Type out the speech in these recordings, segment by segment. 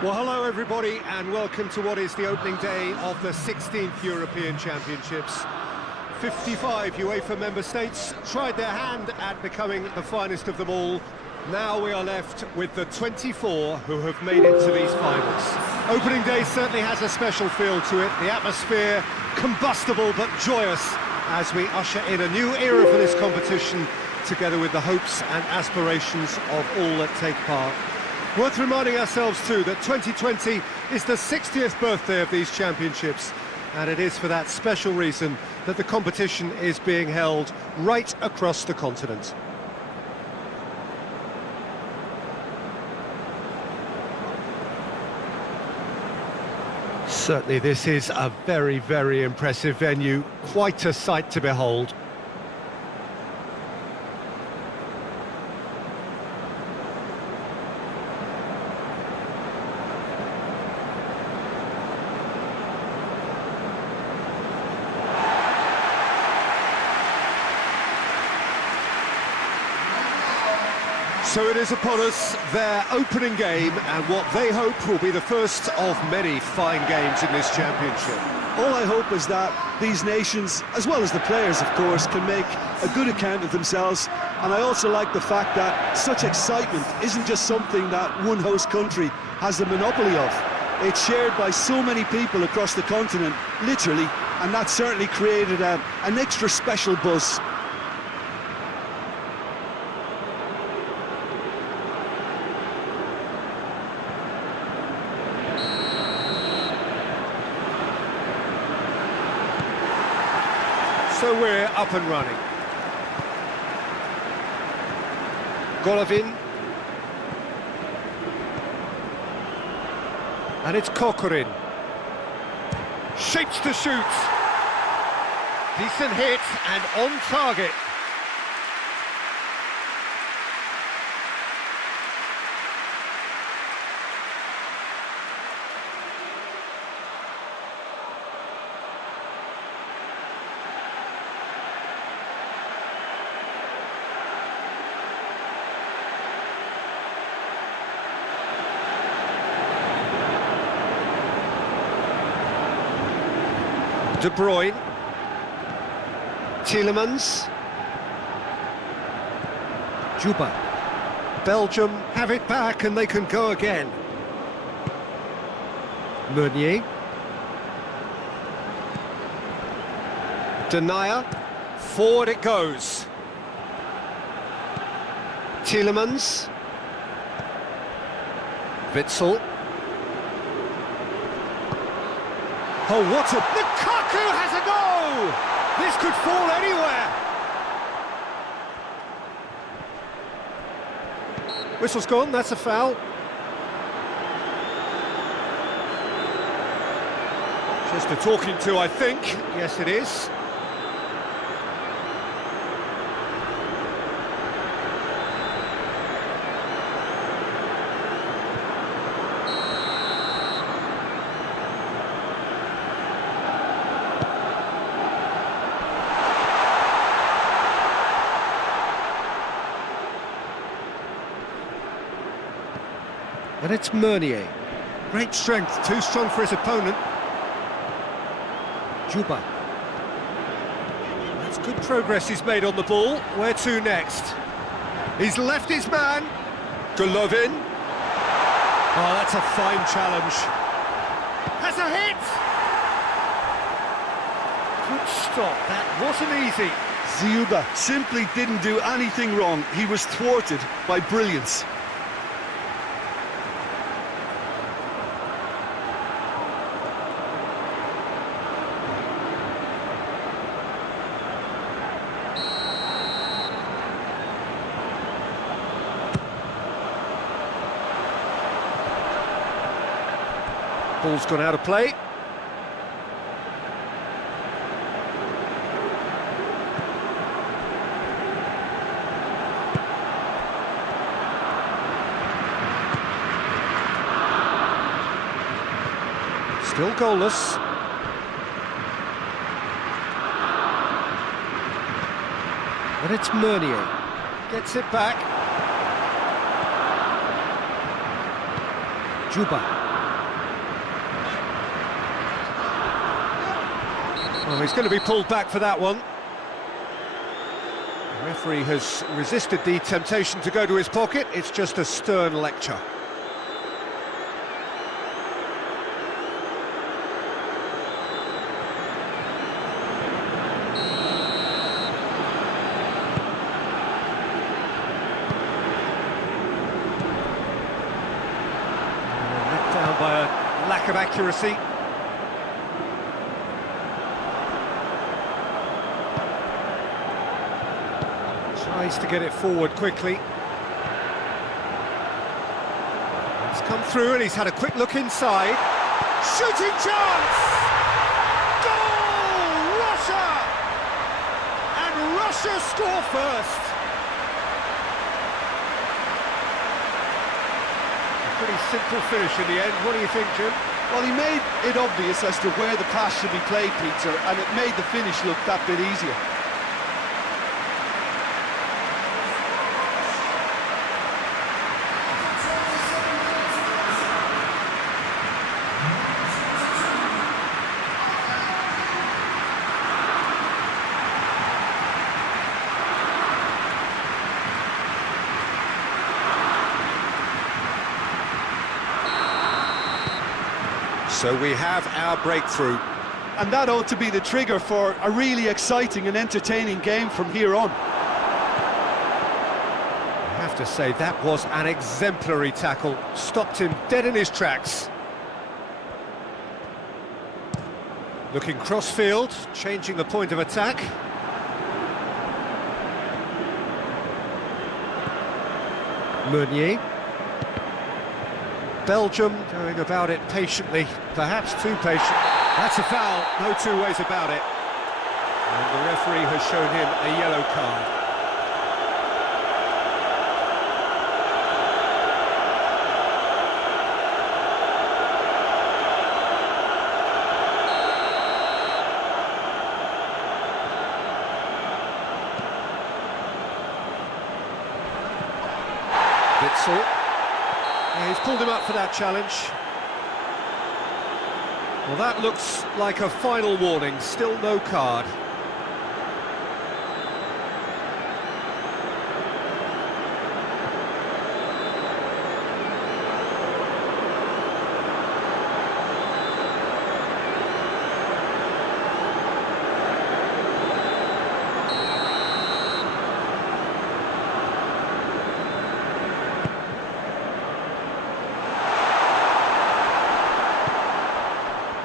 Well, hello everybody, and welcome to what is the opening day of the 16th European Championships. 55 UEFA member states tried their hand at becoming the finest of them all. Now we are left with the 24 who have made it to these finals. Opening day certainly has a special feel to it. The atmosphere combustible but joyous as we usher in a new era for this competition, together with the hopes and aspirations of all that take part. Worth reminding ourselves too that 2020 is the 60th birthday of these championships, and it is for that special reason that the competition is being held right across the continent. Certainly this is a very, very impressive venue, quite a sight to behold. So it is upon us, their opening game, and what they hope will be the first of many fine games in this championship. All I hope is that these nations, as well as the players of course, can make a good account of themselves. And I also like the fact that such excitement isn't just something that one host country has the monopoly of. It's shared by so many people across the continent, literally, and that certainly created an extra special buzz. So we're up and running. Golovin. And it's Kokorin. Shapes to shoot. Decent hit and on target. De Bruyne, Tielemans, Juba. Belgium have it back and they can go again. Meunier, Denier, forward it goes. Tielemans, Witsel. Oh, what a... Lukaku has a go! This could fall anywhere. Whistle's gone, that's a foul. Just a talking to, I think. Yes, it is. And it's Meunier. Great strength, too strong for his opponent. Juba. That's good progress he's made on the ball. Where to next? He's left his man. Golovin. Oh, that's a fine challenge. Has a hit! Good stop, that wasn't easy. Ziuba simply didn't do anything wrong. He was thwarted by brilliance. Ball's gone out of play. Still goalless. And it's Meunier. Gets it back. Juba. Well, he's going to be pulled back for that one. The referee has resisted the temptation to go to his pocket. It's just a stern lecture. Let down by a lack of accuracy. Tries to get it forward quickly. It's come through and he's had a quick look inside. Shooting chance! Goal! Russia! And Russia score first! A pretty simple finish in the end. What do you think, Jim? Well, he made it obvious as to where the pass should be played, Peter, and it made the finish look that bit easier. So we have our breakthrough. And that ought to be the trigger for a really exciting and entertaining game from here on. I have to say, that was an exemplary tackle. Stopped him dead in his tracks. Looking cross-field, changing the point of attack. Meunier. Belgium going about it patiently, perhaps too patient. That's a foul, no two ways about it. And the referee has shown him a yellow card. Witzel. Yeah, he's pulled him up for that challenge. Well, that looks like a final warning, still no card.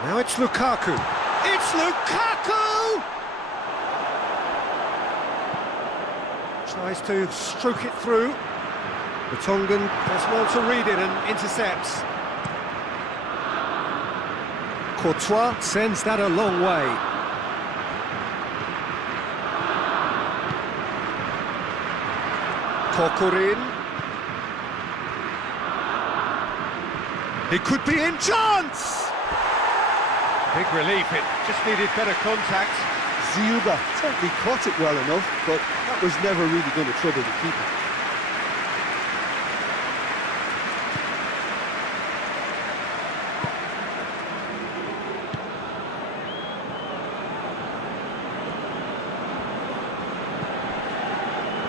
Now it's Lukaku. It's Lukaku! Tries to stroke it through. The Tongan does well to read it and intercepts. Courtois sends that a long way. Kokorin. He could be in chance! Big relief, it just needed better contact. Ziuba certainly caught it well enough, but that was never really going to trouble the keeper.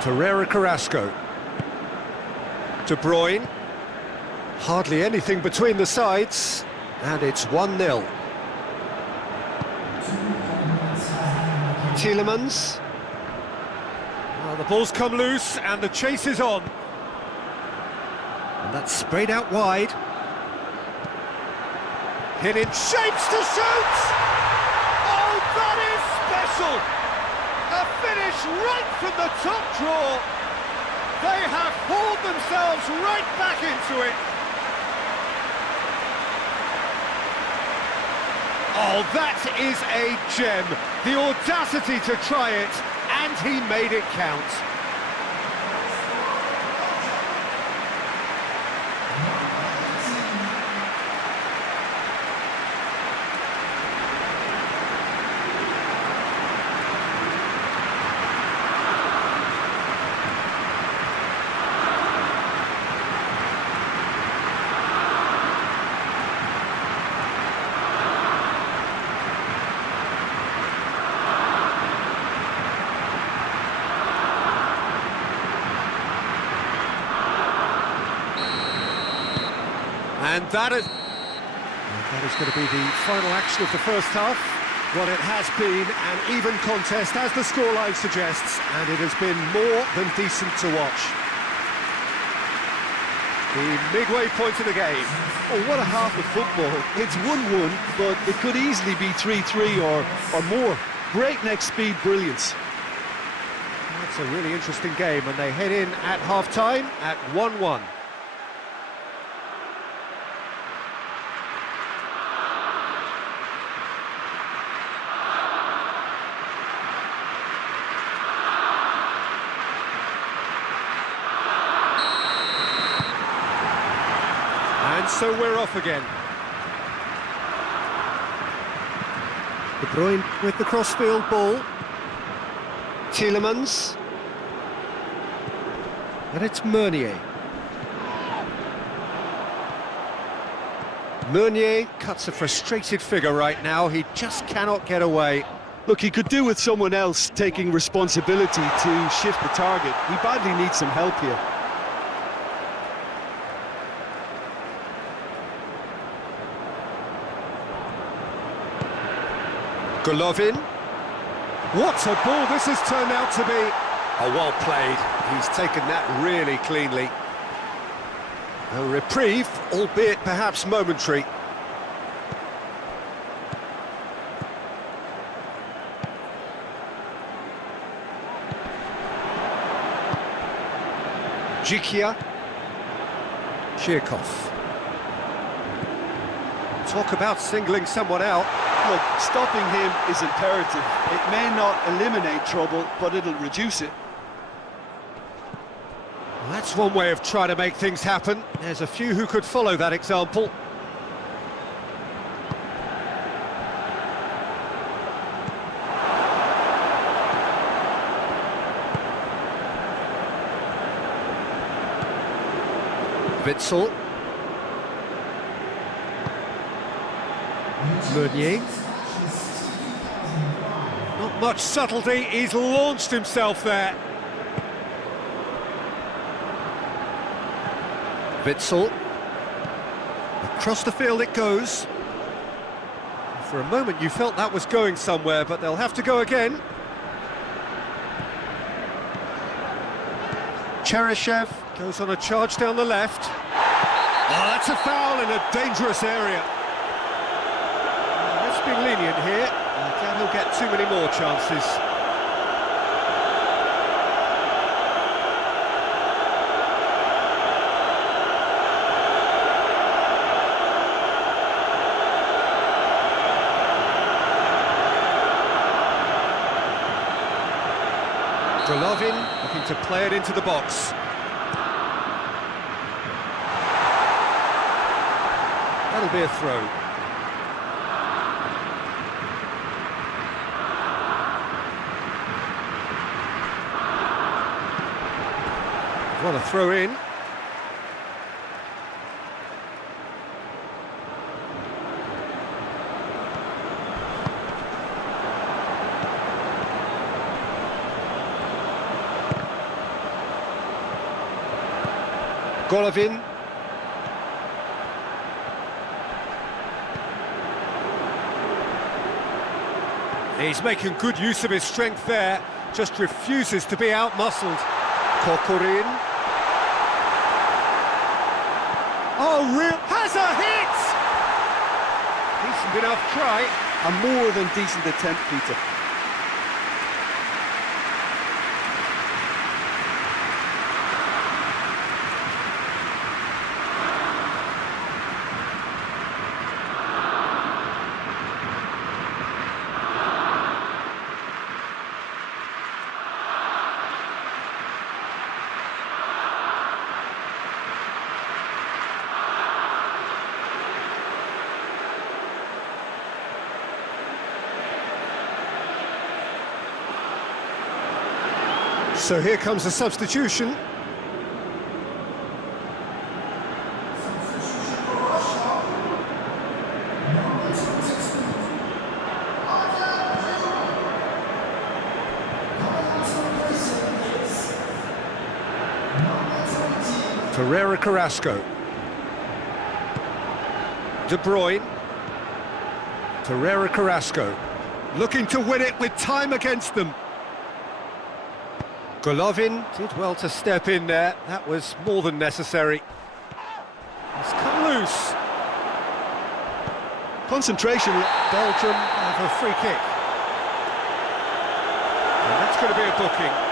Torreira Carrasco. De Bruyne. Hardly anything between the sides, and it's 1-0. Tielemans. Well, the ball's come loose and the chase is on. And that's sprayed out wide. Hit in shapes to shoot! Oh, that is special! A finish right from the top draw. They have hauled themselves right back into it. Oh, that is a gem. The audacity to try it, and he made it count. And that is going to be the final action of the first half. Well, it has been an even contest, as the scoreline suggests, and it has been more than decent to watch. The midway point of the game. Oh, what a half of football. It's 1-1, but it could easily be 3-3 or more. Breakneck speed brilliance. That's a really interesting game, and they head in at half-time at 1-1. And so we're off again. De Bruyne with the crossfield ball. Tielemans. And it's Meunier. Meunier cuts a frustrated figure right now. He just cannot get away. Look, he could do with someone else taking responsibility to shift the target. He badly needs some help here. Golovin. What a ball this has turned out to be. Oh, well played. He's taken that really cleanly. A reprieve, albeit perhaps momentary. Jikia. Zhirkov. Talk about singling someone out. Look, stopping him is imperative. It may not eliminate trouble, but it'll reduce it. Well, that's one way of trying to make things happen. There's a few who could follow that example. Witzel. Meunier. Not much subtlety, he's launched himself there. Witzel. Across the field it goes. For a moment you felt that was going somewhere, but they'll have to go again. Cheryshev goes on a charge down the left. Oh, that's a foul in a dangerous area. The ref's being lenient here. I doubt he'll get too many more chances. Golovin looking to play it into the box. That'll be a throw. What a throw in. Golovin. He's making good use of his strength there, just refuses to be out-muscled. Kokorin. Oh, real... has a hit! Decent enough try. A more than decent attempt, Peter. So here comes a substitution. Ferreira Carrasco. De Bruyne. Ferreira Carrasco. Looking to win it with time against them. Golovin did well to step in there. That was more than necessary. He's come loose. Concentration. Belgium have a free kick. And that's going to be a booking.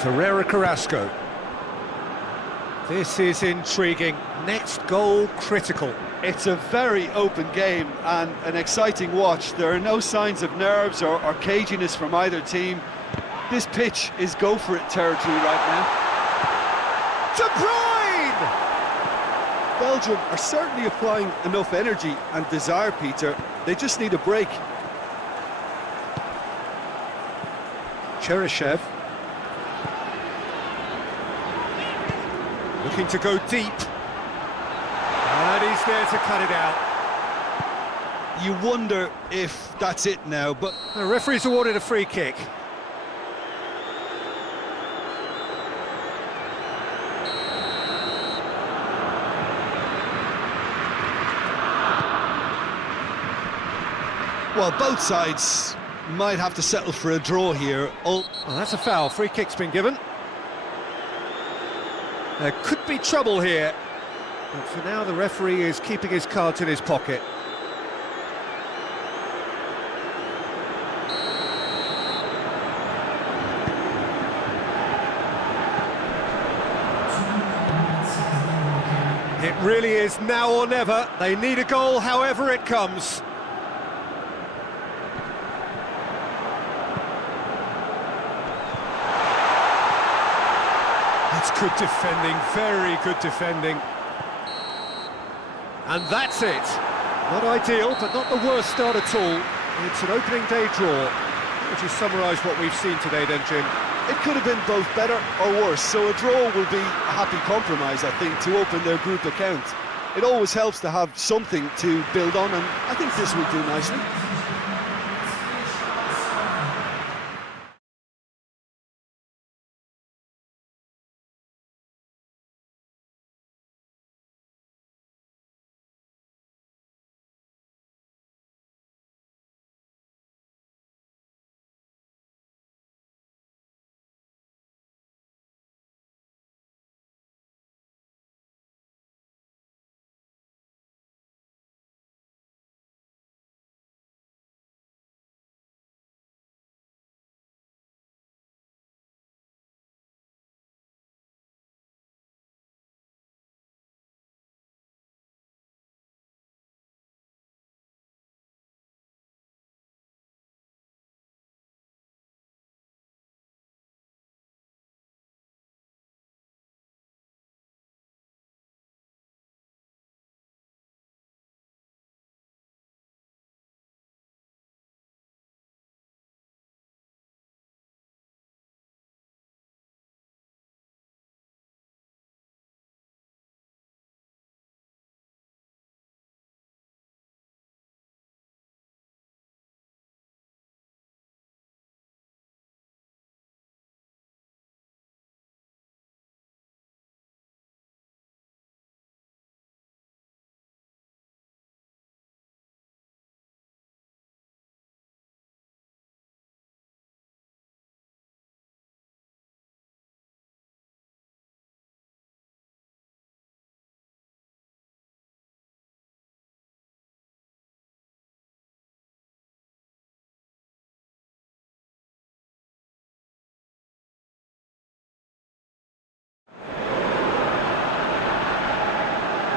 Ferreira Carrasco. This is intriguing. Next goal critical. It's a very open game and an exciting watch. There are no signs of nerves or caginess from either team. This pitch is go-for-it territory right now. De Bruyne! Belgium are certainly applying enough energy and desire, Peter. They just need a break. Cheryshev. Looking to go deep. And he's there to cut it out. You wonder if that's it now, but... The referee's awarded a free kick. Well, both sides might have to settle for a draw here. Well, that's a foul. Free kick's been given. There could be trouble here, but for now the referee is keeping his cards in his pocket. It really is now or never. They need a goal however it comes. That's good defending, very good defending. And that's it. Not ideal, but not the worst start at all. It's an opening day draw. Would you summarise what we've seen today then, Jim? It could have been both better or worse, so a draw will be a happy compromise, I think, to open their group account. It always helps to have something to build on, and I think this will do nicely.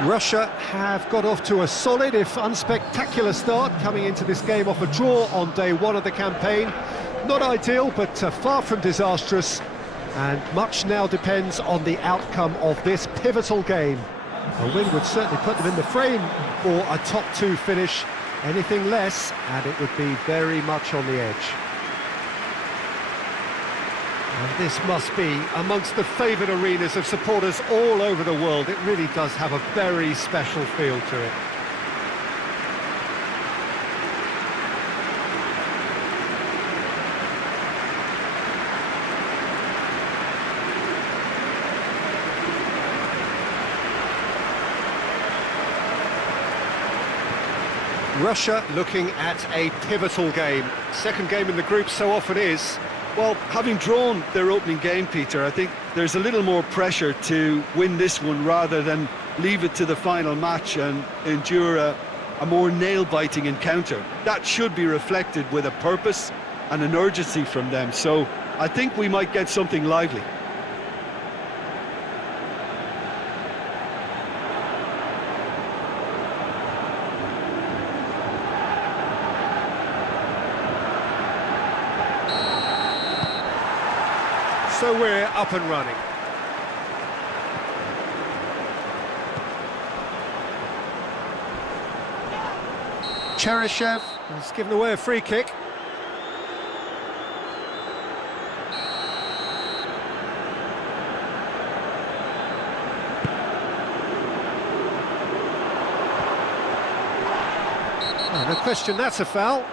Russia have got off to a solid, if unspectacular start, coming into this game off a draw on day one of the campaign. Not ideal, but far from disastrous, and much now depends on the outcome of this pivotal game. A win would certainly put them in the frame for a top two finish. Anything less, and it would be very much on the edge. And this must be amongst the favoured arenas of supporters all over the world. It really does have a very special feel to it. Russia looking at a pivotal game. Second game in the group so often is. Well, having drawn their opening game, Peter, I think there's a little more pressure to win this one rather than leave it to the final match and endure a more nail-biting encounter. That should be reflected with a purpose and an urgency from them. So I think we might get something lively. So we're up and running. Cheryshev has given away a free kick. Oh, no question, that's a foul.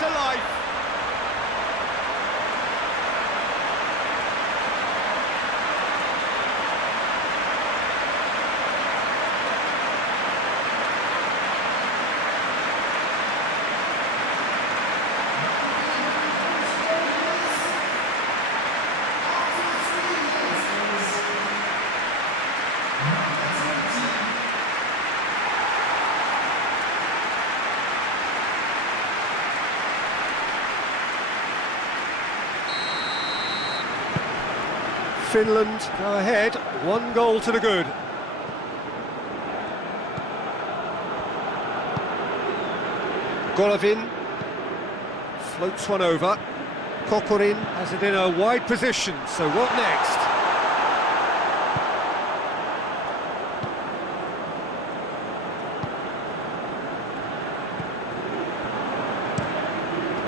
To life. Finland go ahead, 1 goal to the good. Golovin floats one over. Kokorin has it in a wide position, so what next?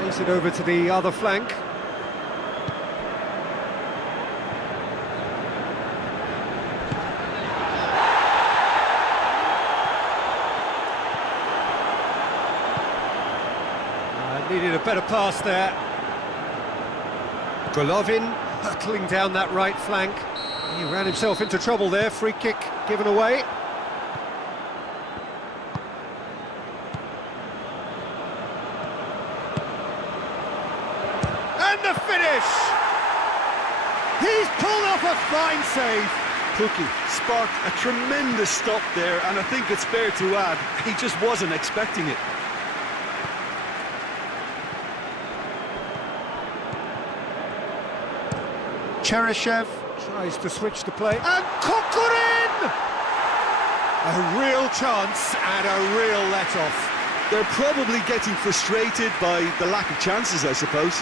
Plays it over to the other flank. Needed a better pass there. Golovin hurtling down that right flank. He ran himself into trouble there. Free kick given away. And the finish! He's pulled off a fine save. Cookie sparked a tremendous stop there, and I think it's fair to add, he just wasn't expecting it. Cheryshev tries to switch the play, and Kokorin! A real chance and a real let-off. They're probably getting frustrated by the lack of chances, I suppose.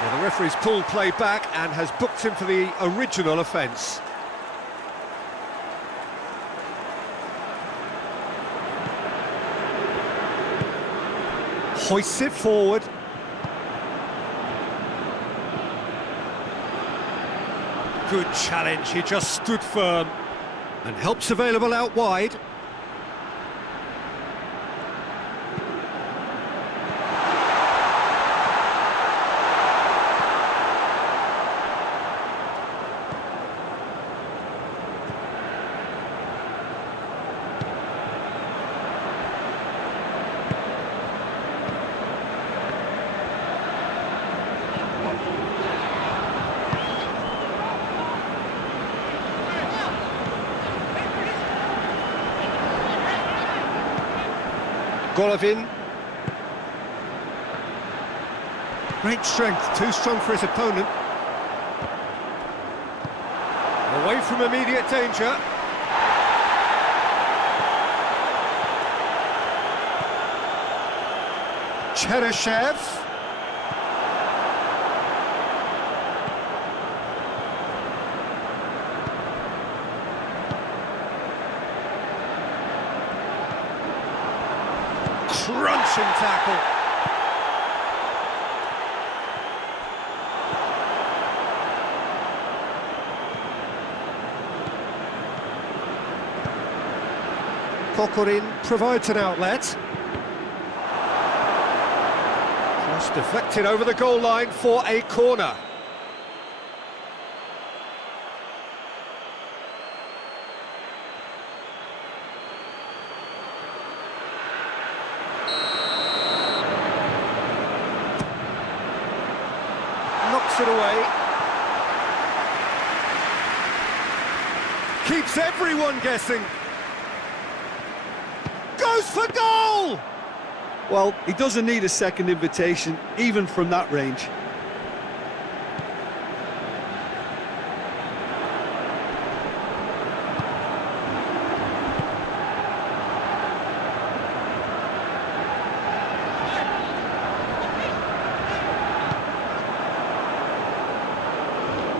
Well, the referee's pulled play back and has booked him for the original offence. Hoists it forward. Good challenge, he just stood firm. And help's available out wide. Golovin. Great strength, too strong for his opponent. Away from immediate danger. Cheryshev. Crunching tackle. Kokorin provides an outlet. Cross deflected over the goal line for a corner. Knocks it away. Keeps everyone guessing. Goes for goal! Well, he doesn't need a second invitation, even from that range.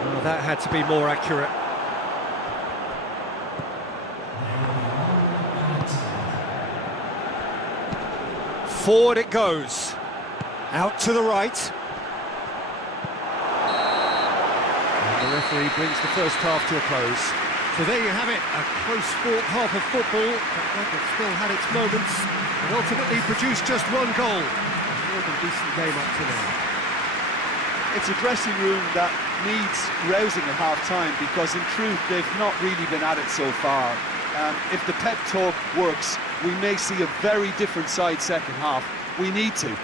Well, that had to be more accurate. Forward it goes, out to the right. And the referee brings the first half to a close. So there you have it, a close-fought half of football, but one that still had its moments, and ultimately produced just one goal. More than decent game up to now. It's a dressing room that needs rousing at half-time, because in truth they've not really been at it so far. If the pep talk works, we may see a very different side second half. We need to.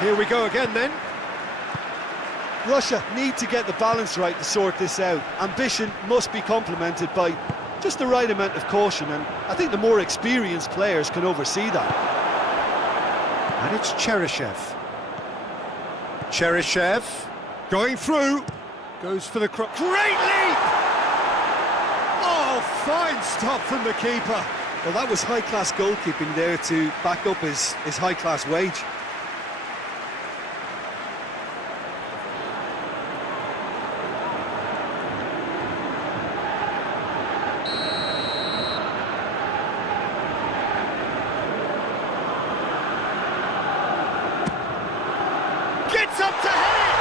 Here we go again then. Russia need to get the balance right to sort this out. Ambition must be complemented by just the right amount of caution, and I think the more experienced players can oversee that. And it's Cheryshev. Cheryshev going through. Goes for the cross. Great leap! Oh, fine stop from the keeper. Well, that was high-class goalkeeping there to back up his high-class wage. Gets up to head it!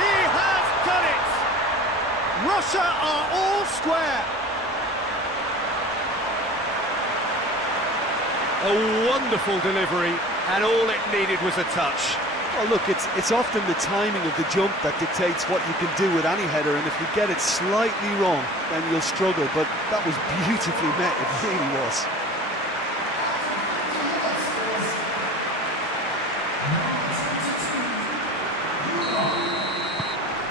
He has done it! Russia are all square. A wonderful delivery, and all it needed was a touch. Well, look, it's often the timing of the jump that dictates what you can do with any header, and if you get it slightly wrong, then you'll struggle, but that was beautifully met, it really was.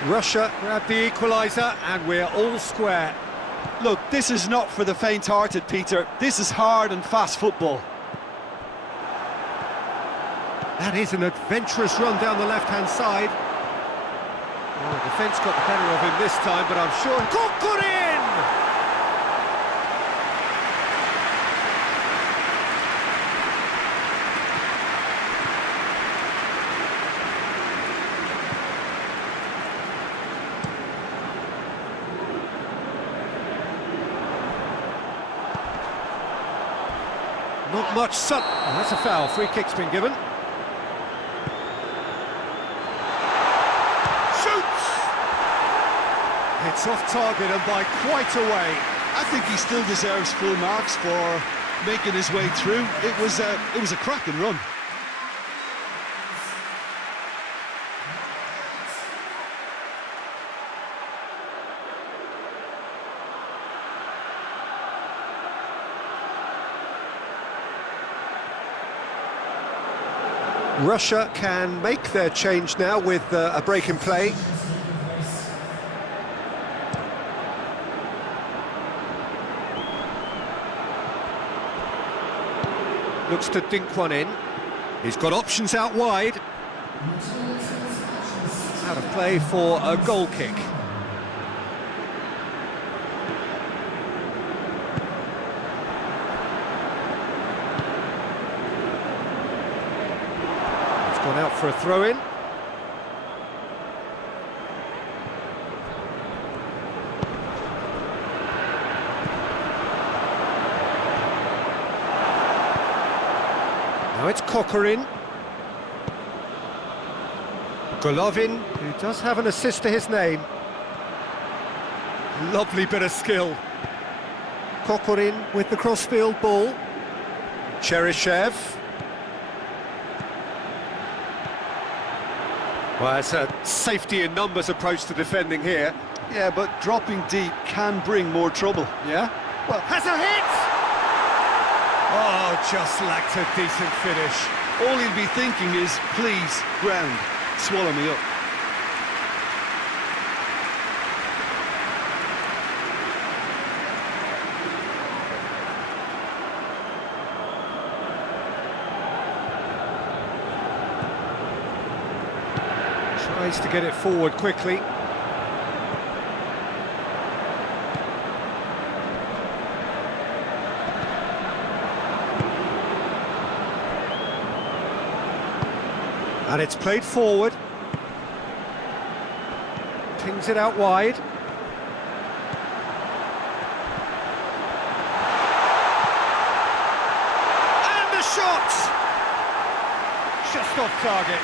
Russia grabbed the equaliser, and we're all square. Look, this is not for the faint-hearted, Peter. This is hard and fast football. That is an adventurous run down the left-hand side. Well, the defence got the better of him this time, but I'm sure... Kokorin! Not much sun. Oh, that's a foul. Free kick's been given. Shoots! It's off target and by quite a way. I think he still deserves full marks for making his way through. It was a cracking run. Russia can make their change now with a break in play. Looks to dink one in. He's got options out wide. Out of play for a goal kick. Gone out for a throw-in. Now it's Kokorin. Golovin, who does have an assist to his name. Lovely bit of skill. Kokorin with the crossfield ball. Cheryshev. Well, it's a safety in numbers approach to defending here. Yeah, but dropping deep can bring more trouble. Yeah? Well, has a hit! Oh, just lacked a decent finish. All he'll be thinking is, please, ground, swallow me up. Tries to get it forward quickly. And it's played forward. Pings it out wide. And the shot! Just off target.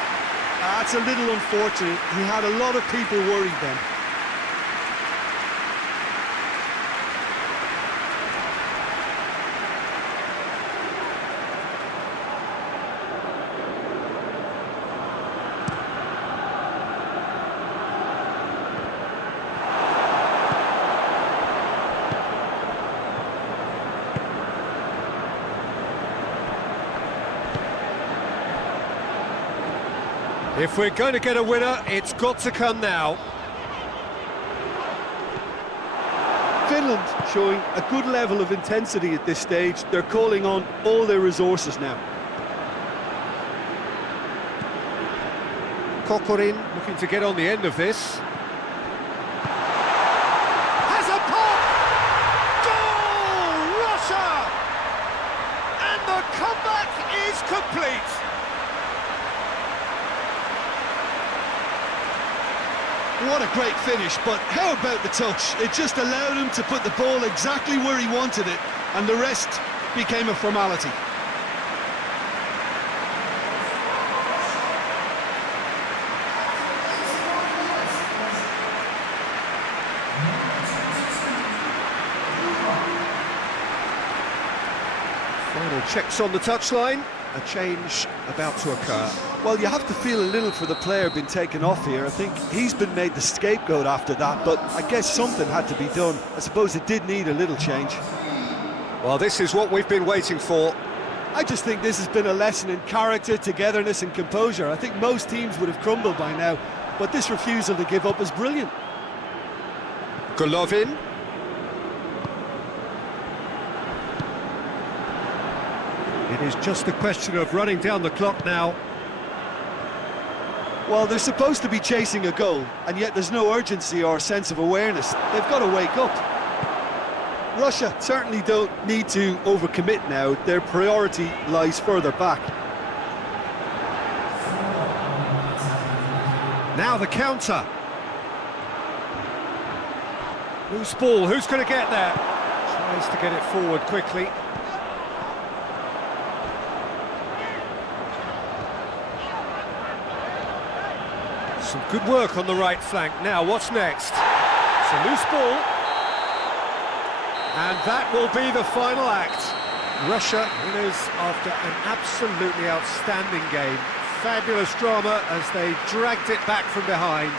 That's a little unfortunate. He had a lot of people worried then. If we're going to get a winner, it's got to come now. Finland showing a good level of intensity at this stage. They're calling on all their resources now. Kokorin looking to get on the end of this. Has a pop! Goal! Russia! And the comeback is complete. What a great finish, but how about the touch? It just allowed him to put the ball exactly where he wanted it, and the rest became a formality. Final checks on the touchline. A change about to occur. Well, you have to feel a little for the player being taken off here. I think he's been made the scapegoat after that, but I guess something had to be done. I suppose it did need a little change. Well, this is what we've been waiting for. I just think this has been a lesson in character, togetherness and composure. I think most teams would have crumbled by now, but this refusal to give up is brilliant. Golovin. It is just a question of running down the clock now. Well, they're supposed to be chasing a goal, and yet there's no urgency or sense of awareness. They've got to wake up. Russia certainly don't need to overcommit now. Their priority lies further back. Now the counter. Loose ball, who's going to get there? Tries to get it forward quickly. Some good work on the right flank. Now, what's next? It's a loose ball. And that will be the final act. Russia winners after an absolutely outstanding game. Fabulous drama as they dragged it back from behind,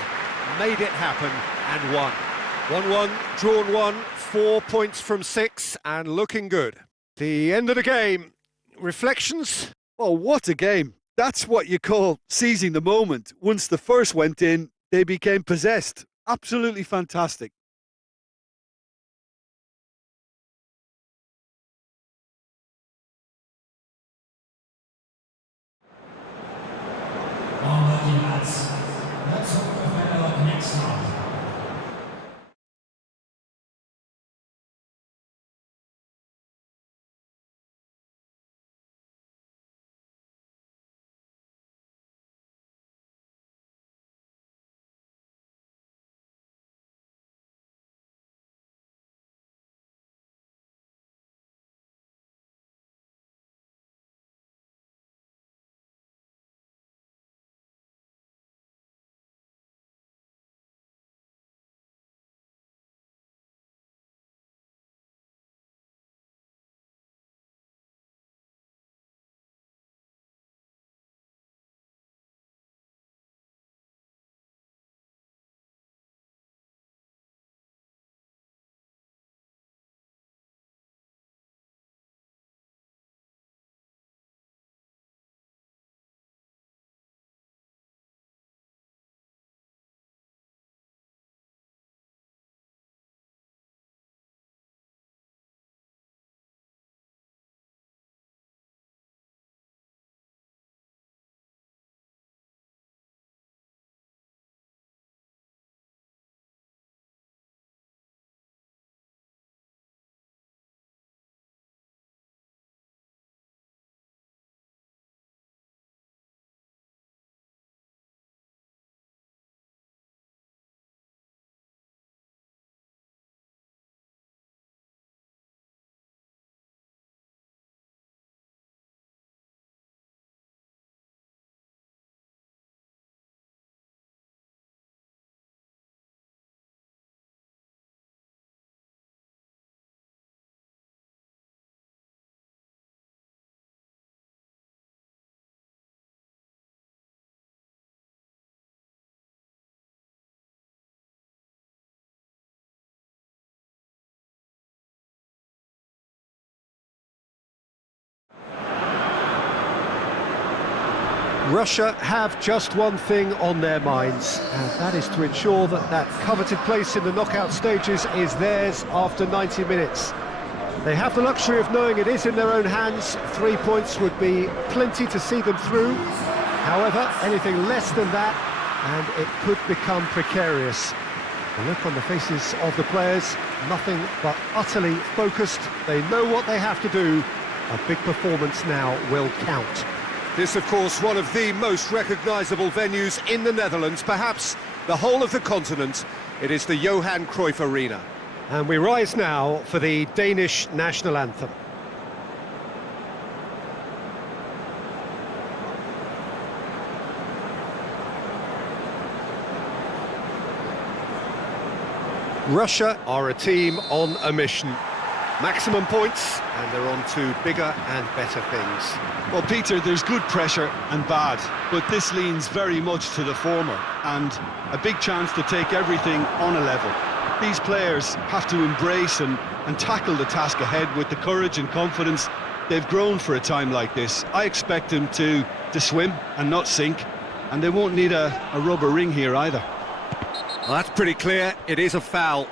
made it happen and won. 1-1, drawn 1, 4 points from 6 and looking good. The end of the game. Reflections? Oh, what a game. That's what you call seizing the moment. Once the first went in, they became possessed. Absolutely fantastic. Lucky lads. Let's hope for better next time. Russia have just one thing on their minds, and that is to ensure that that coveted place in the knockout stages is theirs after 90 minutes. They have the luxury of knowing it is in their own hands. 3 points would be plenty to see them through. However, anything less than that, and it could become precarious. The look on the faces of the players, nothing but utterly focused. They know what they have to do. A big performance now will count. This, of course, one of the most recognisable venues in the Netherlands, perhaps the whole of the continent. It is the Johan Cruyff Arena. And we rise now for the Danish national anthem. Russia are a team on a mission. Maximum points, and they're on to bigger and better things. Well, Peter, there's good pressure and bad, but this leans very much to the former, and a big chance to take everything on a level. These players have to embrace and tackle the task ahead with the courage and confidence they've grown for a time like this. I expect them to swim and not sink, and they won't need a rubber ring here either. Well, that's pretty clear. It is a foul.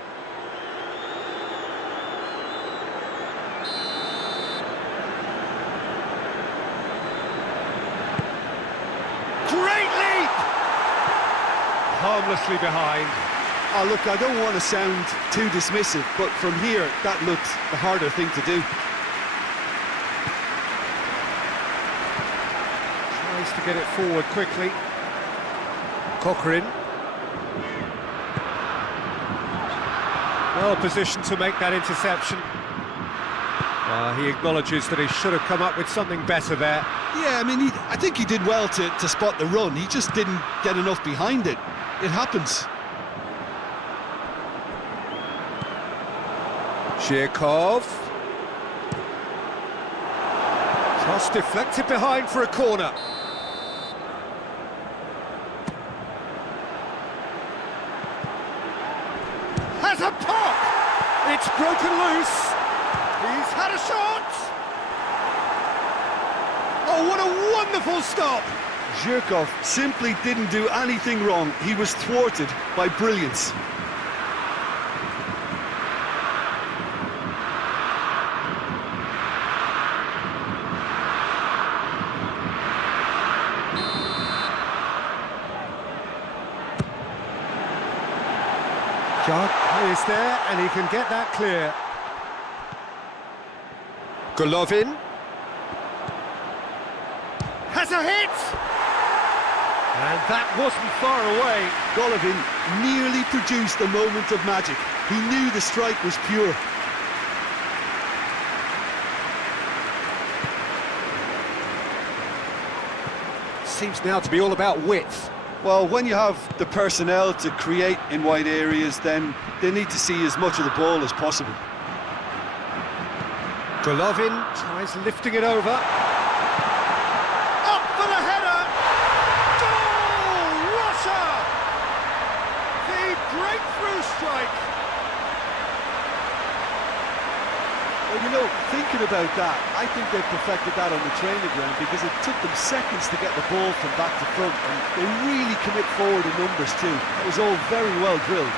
Great leap! Harmlessly behind. Oh, look, I don't want to sound too dismissive, but from here, that looked the harder thing to do. Tries to get it forward quickly. Cochrane. Well positioned to make that interception. He acknowledges that he should have come up with something better there. Yeah, I mean, I think he did well to spot the run. He just didn't get enough behind it. It happens. Zhirkov. Cross deflected behind for a corner. Has a pop! It's broken loose. He's had a shot. Oh, what a wonderful stop! Zhirkov simply didn't do anything wrong. He was thwarted by brilliance. Shot is there, and he can get that clear. Golovin has a hit! And that wasn't far away. Golovin nearly produced a moment of magic. He knew the strike was pure. Seems now to be all about width. Well, when you have the personnel to create in wide areas, then they need to see as much of the ball as possible. Golovin tries lifting it over. Up for the header! Goal! Russia! The breakthrough strike! Well, you know, thinking about that, I think they've perfected that on the training ground because it took them seconds to get the ball from back to front, and they really commit forward in numbers too. It was all very well drilled.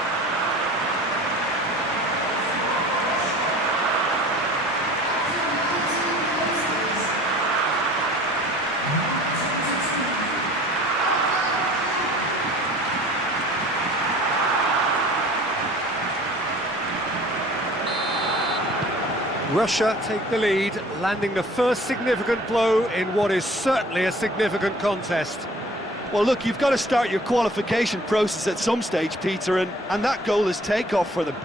Russia take the lead, landing the first significant blow in what is certainly a significant contest. Well, look, you've got to start your qualification process at some stage, Peter, and that goal is takeoff for them.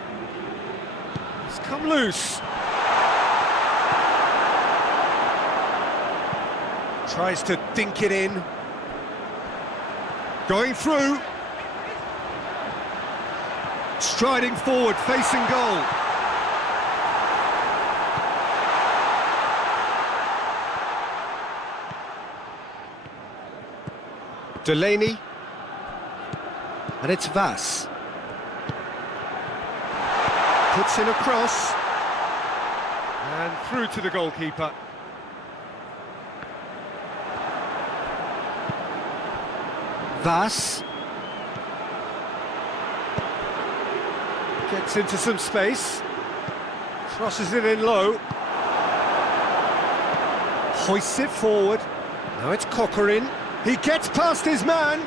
It's come loose. Tries to dink it in. Going through. Striding forward, facing goal. Delaney, and it's Vass. Puts in a cross, and through to the goalkeeper. Vas. Gets into some space. Crosses it in low. Hoists it forward. Now it's Coquelin. He gets past his man.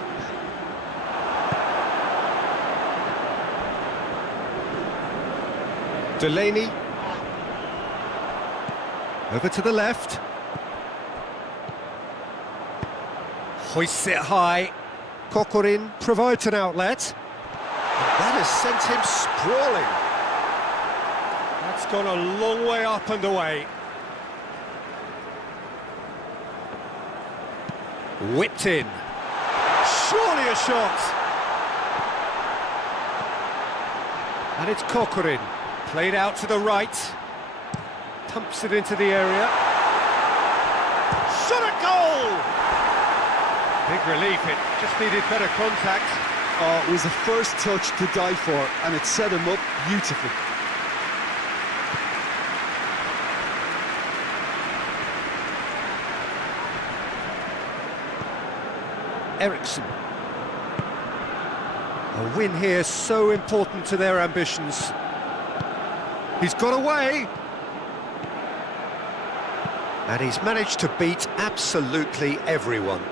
Delaney. Over to the left. Hoists it high. Coquelin provides an outlet. And that has sent him sprawling. That's gone a long way up and away. Whipped in. Surely a shot. And it's Coquelin. Played out to the right. Pumps it into the area. Shot at goal! Big relief, it just needed better contact. Oh, it was the first touch to die for, and it set him up beautifully. Eriksson. A win here, so important to their ambitions. He's got away. And he's managed to beat absolutely everyone.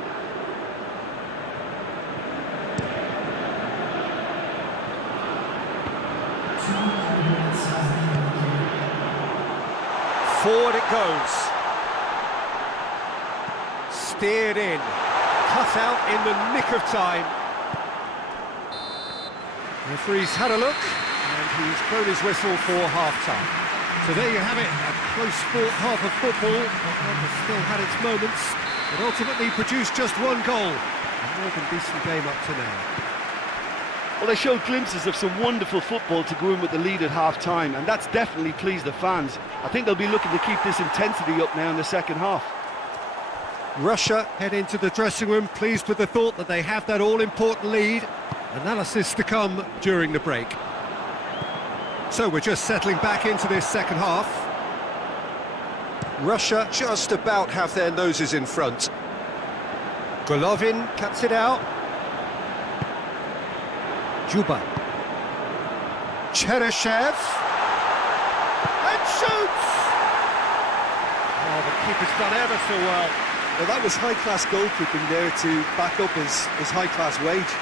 Forward it goes. Steered in. Cut out in the nick of time. The referee's had a look, and he's blown his whistle for half-time. So there you have it, a close-fought half of football. One has still had its moments, but ultimately produced just one goal. A more than decent game up to now. Well, they showed glimpses of some wonderful football to go in with the lead at half-time, and that's definitely pleased the fans. I think they'll be looking to keep this intensity up now in the second half. Russia head into the dressing room pleased with the thought that they have that all-important lead. Analysis to come during the break. So we're just settling back into this second half. Russia just about have their noses in front. Golovin cuts it out. Juba. Cheryshev. And shoots! Oh, the keeper's done ever so well. Well, that was high-class goalkeeping there to back up his high-class wage.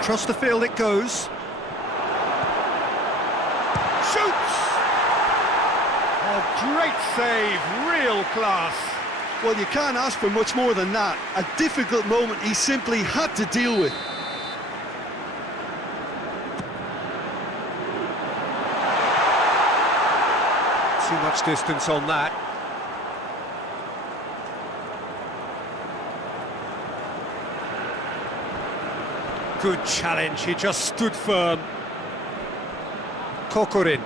Across the field it goes. Shoots! Oh, great save, real class. Well, you can't ask for much more than that. A difficult moment he simply had to deal with. Too much distance on that. Good challenge, he just stood firm. Coquelin.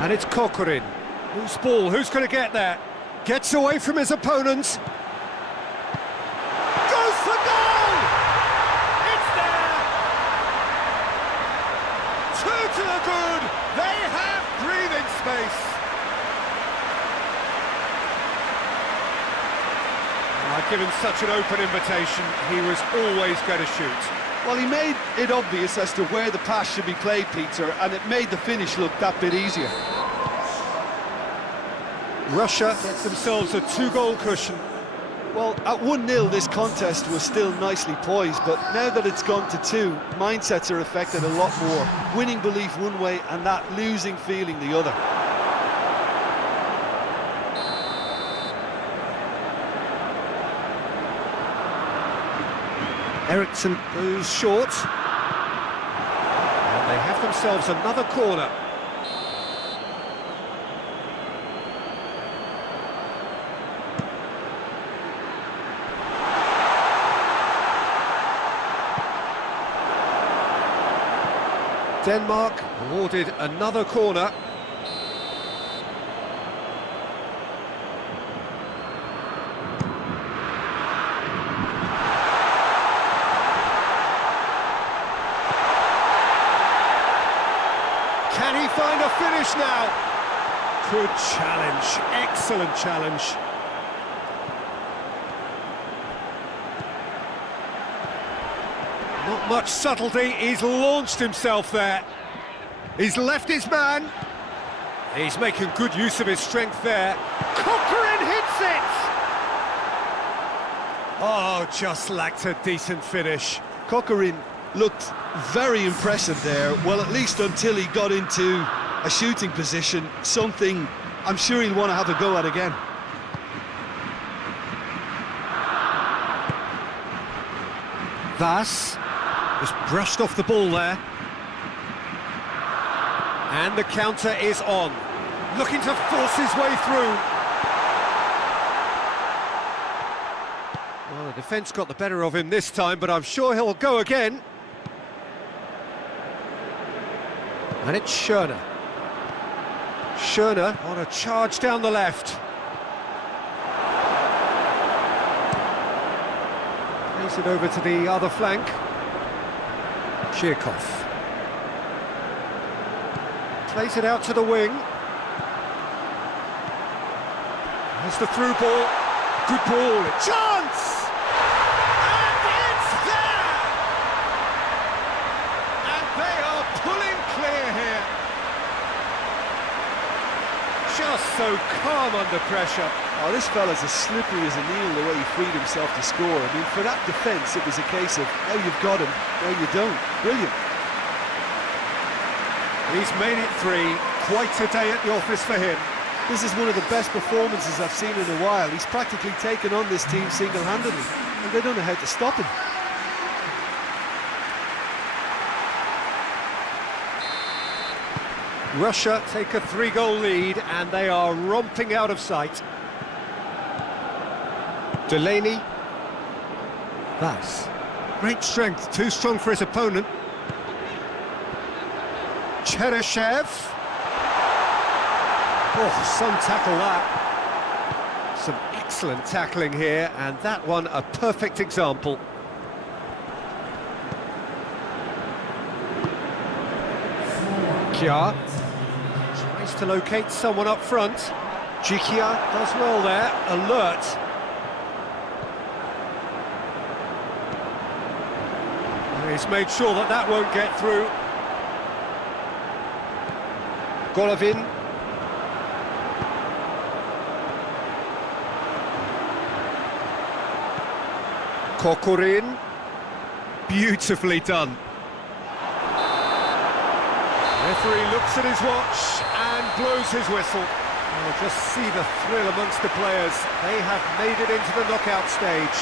And it's Coquelin. Loose ball, who's going to get there? Gets away from his opponents. Goes for goal! It's there! Two to the good! They have breathing space! Given such an open invitation, he was always going to shoot. Well, he made it obvious as to where the pass should be played, Peter, and it made the finish look that bit easier. Russia gets themselves a two-goal cushion. Well, at 1-0 this contest was still nicely poised, but now that it's gone to 2, mindsets are affected a lot more. Winning belief one way and that losing feeling the other. Eriksson goes short. And they have themselves another corner. Denmark awarded another corner. find a finish now. Good challenge, excellent challenge. Not much subtlety, he's launched himself there. He's left his man. He's making good use of his strength there. Cochran hits it! Oh, just lacked a decent finish. Cochran looked very impressive there, well, at least until he got into a shooting position, something I'm sure he'll want to have a go at again. Vas just brushed off the ball there. And the counter is on. Looking to force his way through. Well, the defence got the better of him this time, but I'm sure he'll go again. And it's Schöner. Schöner on a charge down the left. Plays it over to the other flank. Chirkov. Plays it out to the wing. There's the through ball. Good ball. Chance! And it's there! And they are pulling clear here. Just so calm under pressure. Oh, this fella's as slippery as a needle the way he freed himself to score. I mean, for that defence, it was a case of, now you've got him, now you don't. Brilliant. He's made it three. Quite a day at the office for him. This is one of the best performances I've seen in a while. He's practically taken on this team single-handedly, and they don't know how to stop him. Russia take a 3-goal lead, and they are romping out of sight. Delaney. Vas. Great strength, too strong for his opponent. Cheryshev. Oh, some tackle that. Some excellent tackling here, and that one a perfect example. Kja tries to locate someone up front. Jikia does well there, alert. He's made sure that that won't get through. Golovin. Cochran. Beautifully done. Referee looks at his watch and blows his whistle. Oh, just see the thrill amongst the players. They have made it into the knockout stage.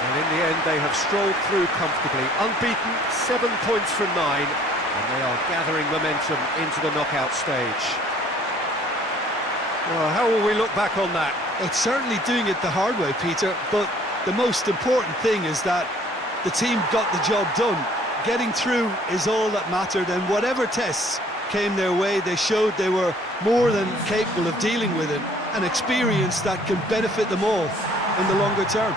And in the end, they have strolled through comfortably. Unbeaten, 7 points from 9. And they are gathering momentum into the knockout stage. Well, how will we look back on that? It's certainly doing it the hard way, Peter, but the most important thing is that the team got the job done. Getting through is all that mattered, and whatever tests came their way, they showed they were more than capable of dealing with it, an experience that can benefit them all in the longer term.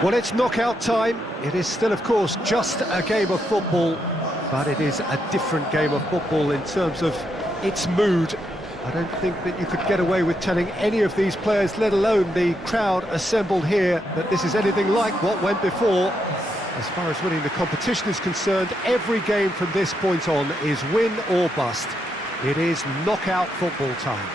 Well, it's knockout time. It is still, of course, just a game of football, but it is a different game of football in terms of its mood. I don't think that you could get away with telling any of these players, let alone the crowd assembled here, that this is anything like what went before. As far as winning the competition is concerned, every game from this point on is win or bust. It is knockout football time.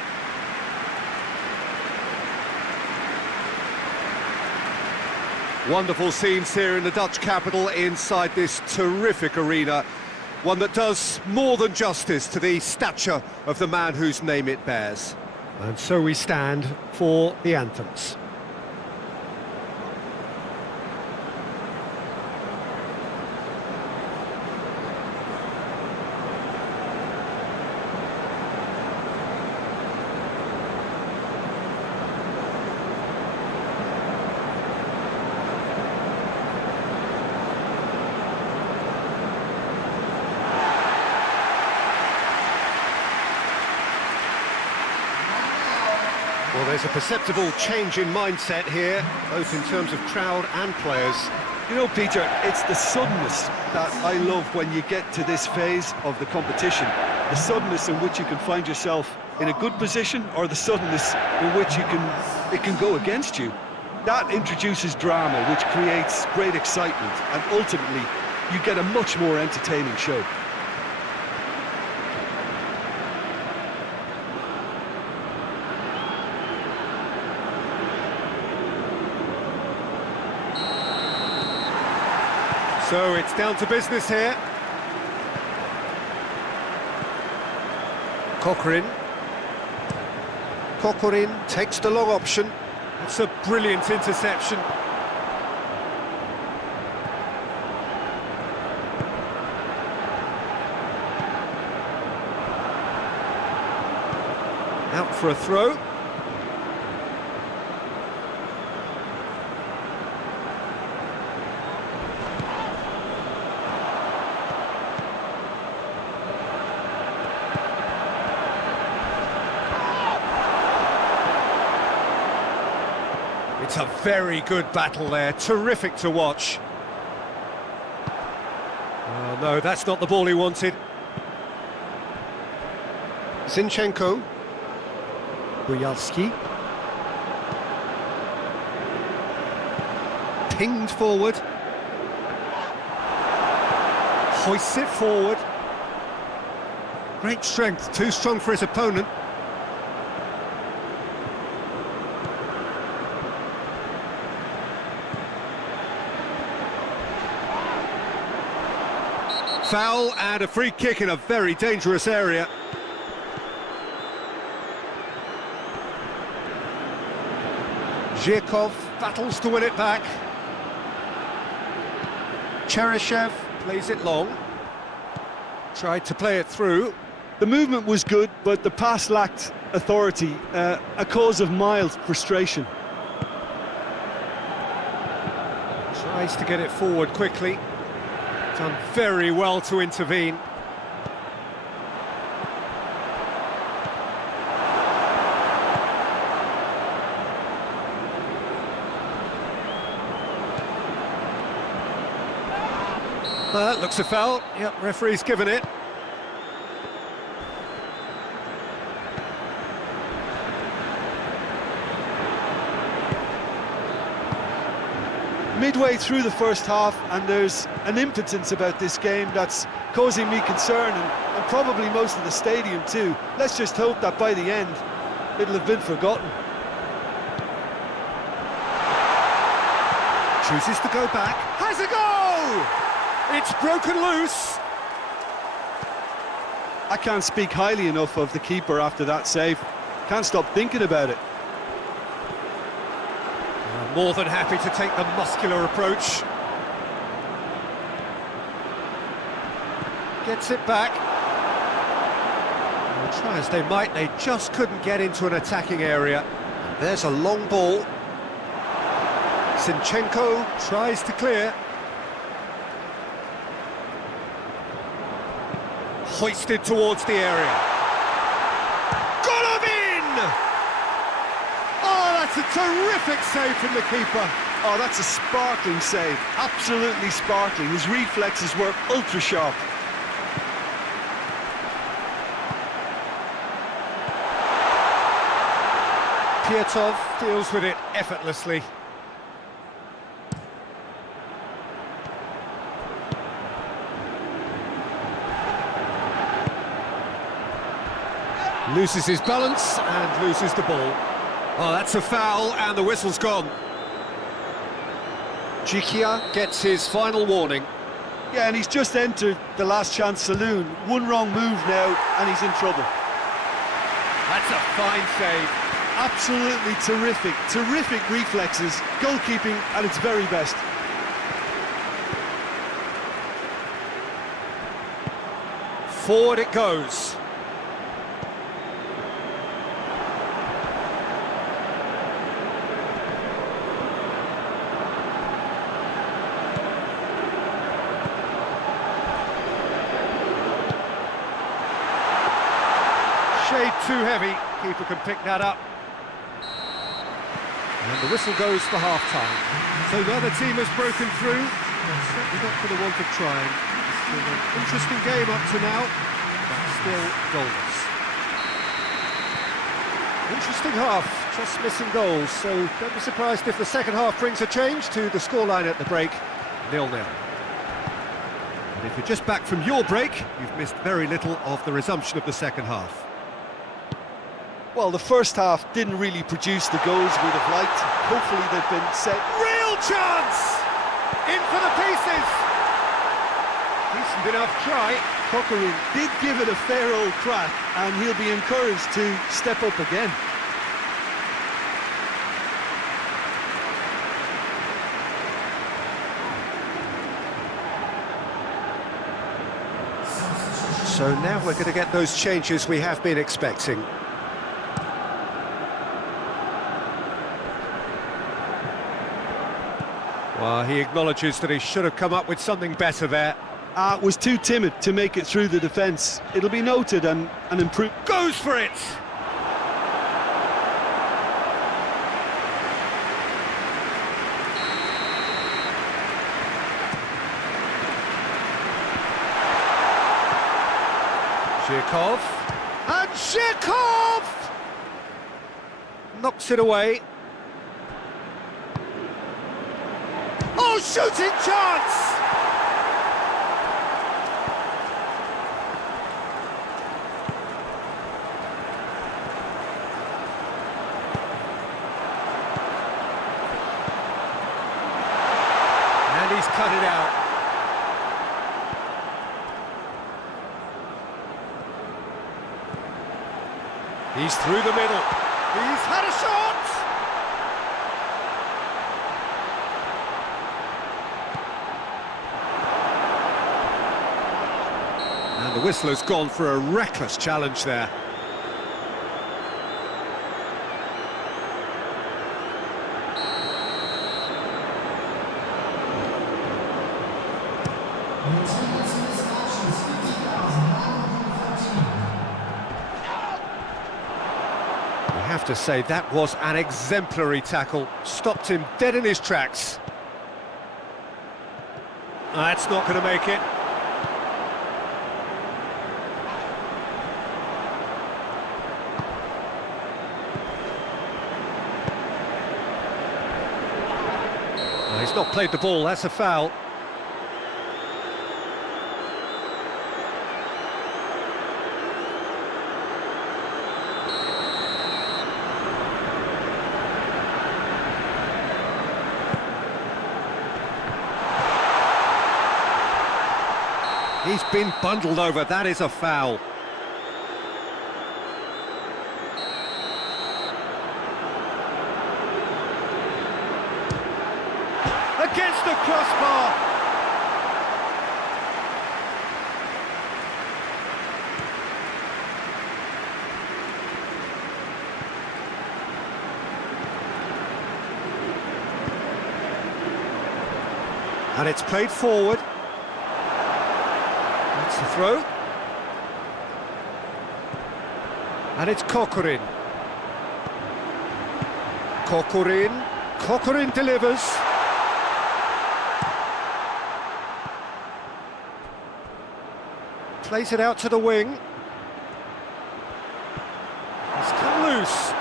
Wonderful scenes here in the Dutch capital inside this terrific arena. One that does more than justice to the stature of the man whose name it bears. And so we stand for the anthems. Well, there's a perceptible change in mindset here, both in terms of crowd and players. You know, Peter, it's the suddenness that I love when you get to this phase of the competition. The suddenness in which you can find yourself in a good position, or the suddenness in which it can go against you. That introduces drama, which creates great excitement, and ultimately you get a much more entertaining show. So it's down to business here. Cochrane takes the long option. It's a brilliant interception. Out for a throw. It's a very good battle there, terrific to watch. Oh no, that's not the ball he wanted. Zinchenko. Bujalski. Pinged forward. Hoists it forward. Great strength, too strong for his opponent. Foul and a free kick in a very dangerous area. Zhirkov battles to win it back. Cheryshev plays it long. Tried to play it through. The movement was good, but the pass lacked authority, a cause of mild frustration. Tries to get it forward quickly. Done very well to intervene. That looks a foul. Yep, referee's given it. Midway through the first half, and there's an impotence about this game that's causing me concern, and probably most of the stadium too. Let's just hope that by the end it'll have been forgotten. Chooses to go back. Has a go! It's broken loose. I can't speak highly enough of the keeper after that save. Can't stop thinking about it. More than happy to take the muscular approach. Gets it back. Well, try as they might, they just couldn't get into an attacking area. There's a long ball. Zinchenko tries to clear. Hoisted towards the area. That's a terrific save from the keeper. Oh, that's a sparkling save. Absolutely sparkling. His reflexes were ultra sharp. Piatov deals with it effortlessly. Loses his balance and loses the ball. Oh, that's a foul, and the whistle's gone. Jikia gets his final warning. Yeah, and he's just entered the last chance saloon. One wrong move now, and he's in trouble. That's a fine save. Absolutely terrific, terrific reflexes, goalkeeping at its very best. Forward it goes. Shade too heavy. Keeper can pick that up. And the whistle goes for half-time. So the other team has broken through. Certainly not for the want of trying. Still an interesting game up to now, but still goalless. Interesting half, just missing goals. So don't be surprised if the second half brings a change to the scoreline at the break, 0-0. And if you're just back from your break, you've missed very little of the resumption of the second half. Well, the first half didn't really produce the goals we'd have liked. Hopefully they've been set. Real chance! In for the pieces! Decent enough try. Coquelin did give it a fair old crack, and he'll be encouraged to step up again. So now we're going to get those changes we have been expecting. Well, he acknowledges that he should have come up with something better there. Was too timid to make it through the defence. It'll be noted and improved. Goes for it! Zhirkov. And Zhirkov! Knocks it away. Oh, shooting chance! And he's cut it out. He's through the middle. He's had a shot! And the whistle has gone for a reckless challenge there. I have to say, that was an exemplary tackle. Stopped him dead in his tracks. That's not going to make it. He's not played the ball, that's a foul. He's been bundled over, that is a foul. Against the crossbar. And it's played forward. That's the throw. And it's Coquelin. Coquelin delivers. Plays it out to the wing. It's come loose.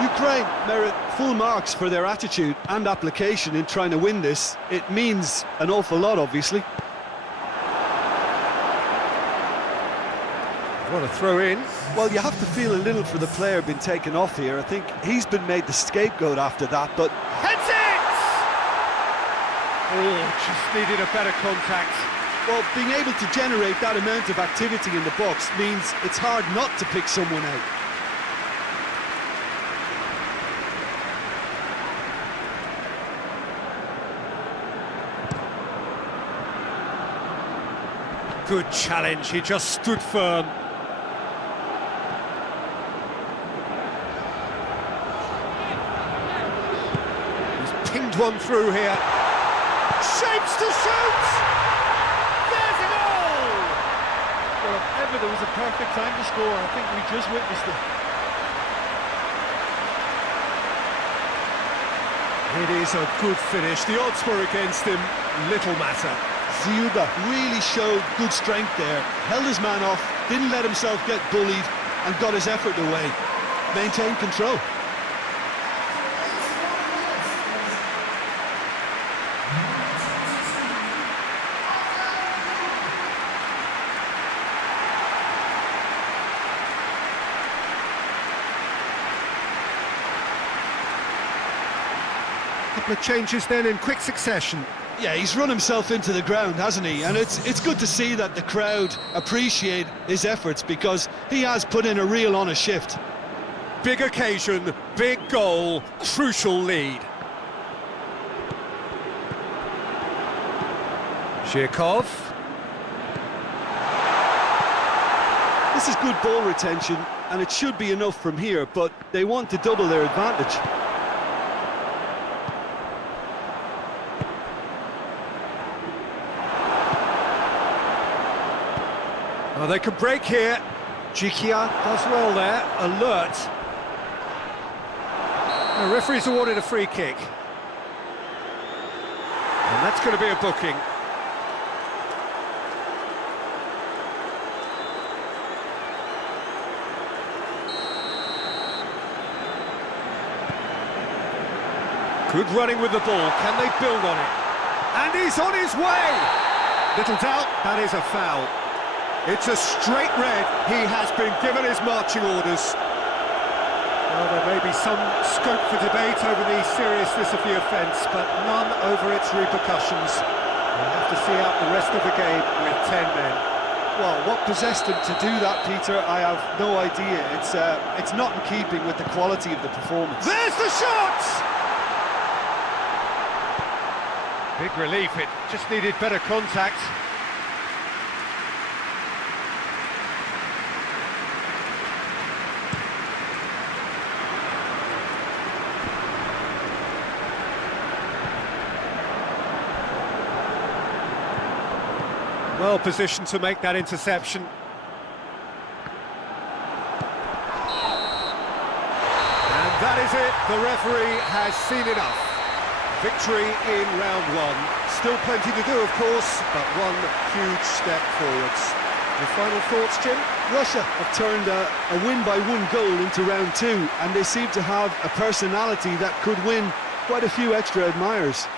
Ukraine merit full marks for their attitude and application in trying to win this. It means an awful lot, obviously. What a throw in. Well, you have to feel a little for the player being taken off here. I think he's been made the scapegoat after that, but... Heads it! Oh, just needed a better contact. Well, being able to generate that amount of activity in the box means it's hard not to pick someone out. Good challenge, he just stood firm. He's pinged one through here. Shapes to shoot! There's a goal! Well, if ever there was a perfect time to score, I think we just witnessed it. It is a good finish. The odds were against him, little matter. Ziuba really showed good strength there, held his man off, didn't let himself get bullied, and got his effort away. Maintained control. Couple of changes then in quick succession. Yeah, he's run himself into the ground, hasn't he? And it's good to see that the crowd appreciate his efforts, because he has put in a real honest shift. Big occasion, big goal, crucial lead. Zhirkov. This is good ball retention, and it should be enough from here, but they want to double their advantage. Oh, they can break here. Jikia does well there, alert. The referee's awarded a free kick. And that's going to be a booking. Good running with the ball, can they build on it? And he's on his way! Little doubt, that is a foul. It's a straight red. He has been given his marching orders. Well, there may be some scope for debate over the seriousness of the offence, but none over its repercussions. We'll have to see out the rest of the game with 10 men. Well, what possessed him to do that, Peter, I have no idea. It's not in keeping with the quality of the performance. There's the shot! Big relief, it just needed better contact. Well positioned to make that interception. And that is it, the referee has seen enough. Victory in round one. Still plenty to do, of course, but one huge step forwards. Your final thoughts, Jim? Russia have turned a win-by-one goal into round two, and they seem to have a personality that could win quite a few extra admirers.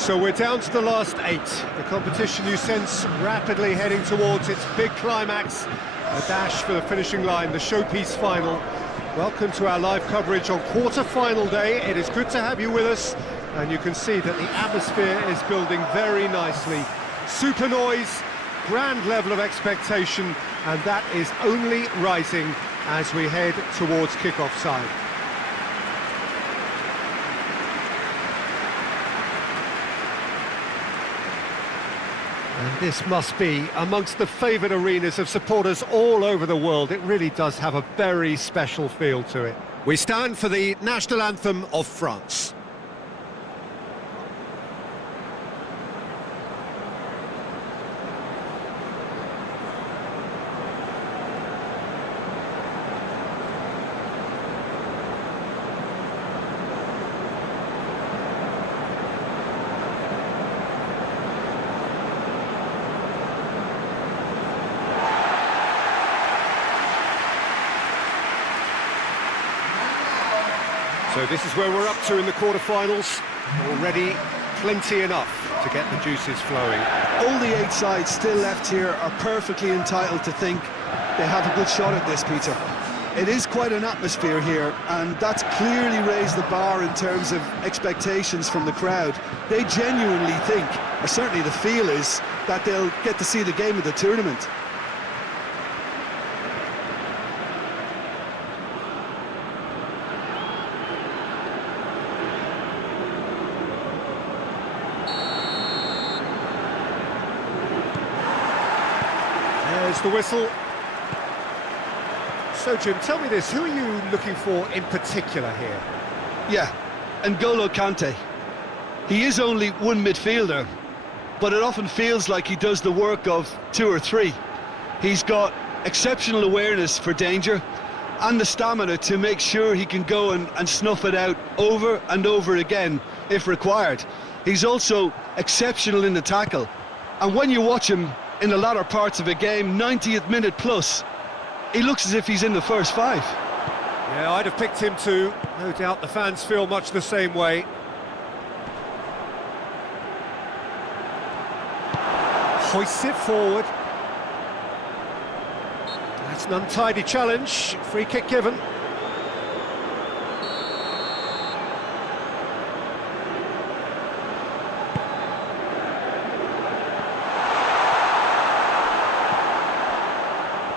So we're down to the last 8. The competition, you sense, rapidly heading towards its big climax. A dash for the finishing line, the showpiece final. Welcome to our live coverage on quarter-final day. It is good to have you with us, and you can see that the atmosphere is building very nicely. Super noise, grand level of expectation, and that is only rising as we head towards kick-off time. And this must be amongst the favoured arenas of supporters all over the world. It really does have a very special feel to it. We stand for the national anthem of France. So this is where we're up to in the quarterfinals. Already plenty enough to get the juices flowing. All the 8 sides still left here are perfectly entitled to think they have a good shot at this, Peter. It is quite an atmosphere here, and that's clearly raised the bar in terms of expectations from the crowd. They genuinely think, or certainly the feel is, that they'll get to see the game of the tournament. There's the whistle. So, Jim, tell me this, who are you looking for in particular here? Yeah, N'Golo Kante. He is only one midfielder, but it often feels like he does the work of 2 or 3. He's got exceptional awareness for danger and the stamina to make sure he can go and snuff it out over and over again if required. He's also exceptional in the tackle, and when you watch him in the latter parts of a game, 90th minute plus, he looks as if he's in the first 5. Yeah, I'd have picked him too. No doubt the fans feel much the same way. Hoists it forward. That's an untidy challenge. Free kick given.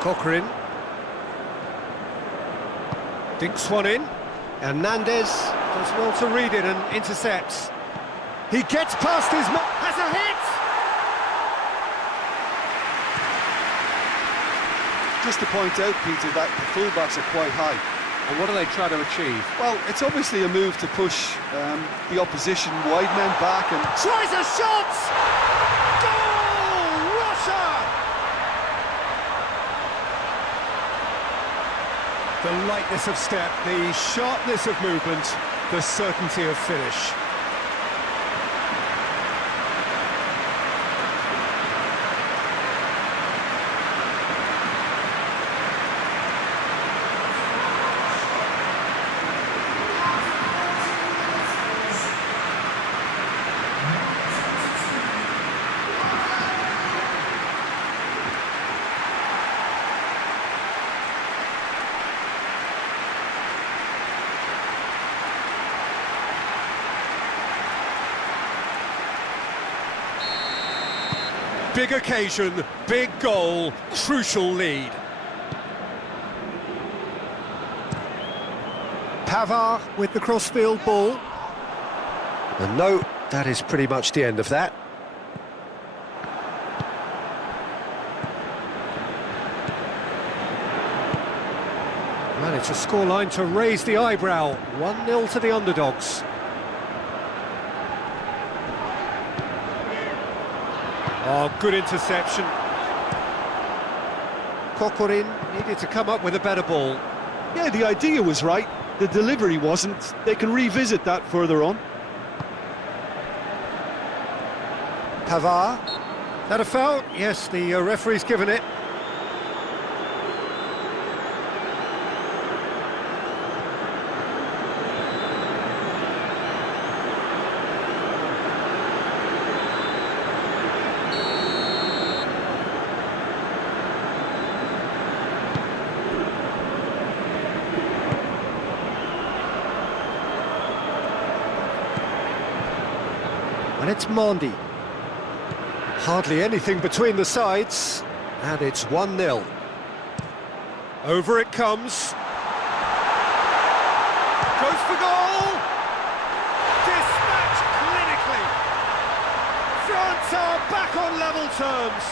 Cochrane. Dinks one in. Hernandez does well to read it and intercepts. He gets past his man. Has a hit! Just to point out, Peter, that the fullbacks are quite high. And what are they trying to achieve? Well, it's obviously a move to push the opposition wide men back and... Tries a shot! Goal! Russia! The lightness of step, the sharpness of movement, the certainty of finish. Big occasion, big goal, crucial lead. Pavard with the crossfield ball. And no, that is pretty much the end of that. Well, it's a scoreline to raise the eyebrow. 1-0 to the underdogs. Oh, good interception. Cochrane needed to come up with a better ball. Yeah, the idea was right, the delivery wasn't. They can revisit that further on. Pavard. That a foul? Yes, the referee's given it. And it's Mandy. Hardly anything between the sides, and it's 1-0. Over it comes. Goes for goal! Dispatched clinically. France are back on level terms.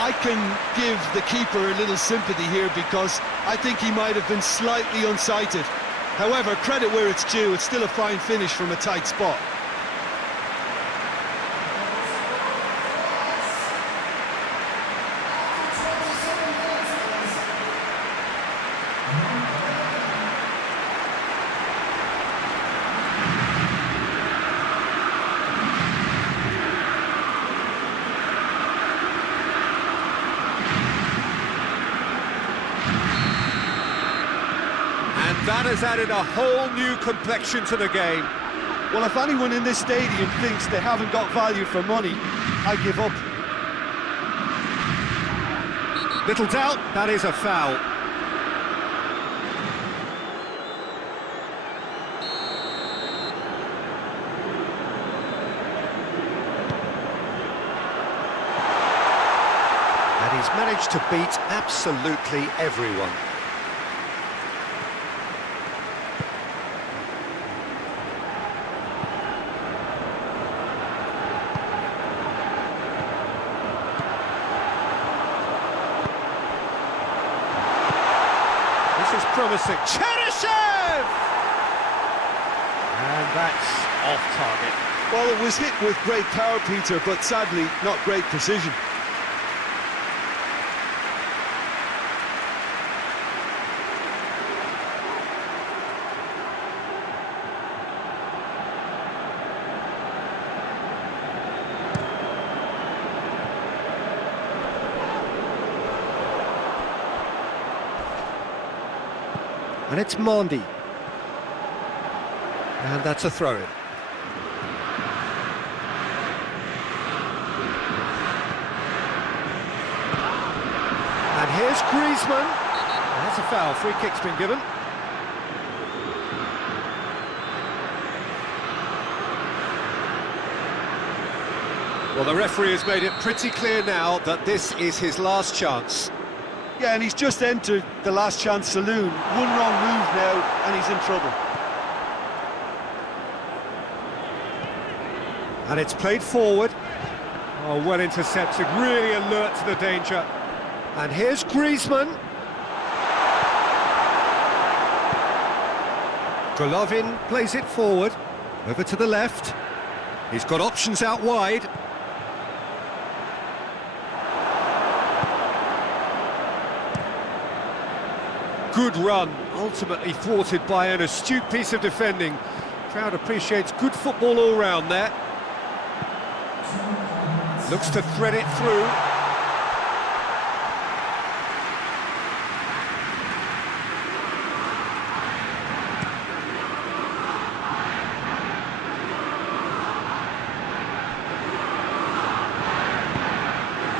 I can give the keeper a little sympathy here because I think he might have been slightly unsighted. However, credit where it's due, it's still a fine finish from a tight spot. That has added a whole new complexion to the game. Well, if anyone in this stadium thinks they haven't got value for money, I give up. Little doubt, that is a foul. And he's managed to beat absolutely everyone. This is promising. Cheryshev! And that's off target. Well, it was hit with great power, Peter, but sadly, not great precision. And it's Mandy. And that's a throw-in. And here's Griezmann. And that's a foul. Free kick's been given. Well, the referee has made it pretty clear now that this is his last chance. Yeah, and he's just entered the last chance saloon. One wrong move now, and he's in trouble. And it's played forward. Oh, well intercepted, really alert to the danger. And here's Griezmann. Golovin plays it forward, over to the left. He's got options out wide. Good run, ultimately thwarted by an astute piece of defending. Crowd appreciates good football all round there. Looks to thread it through.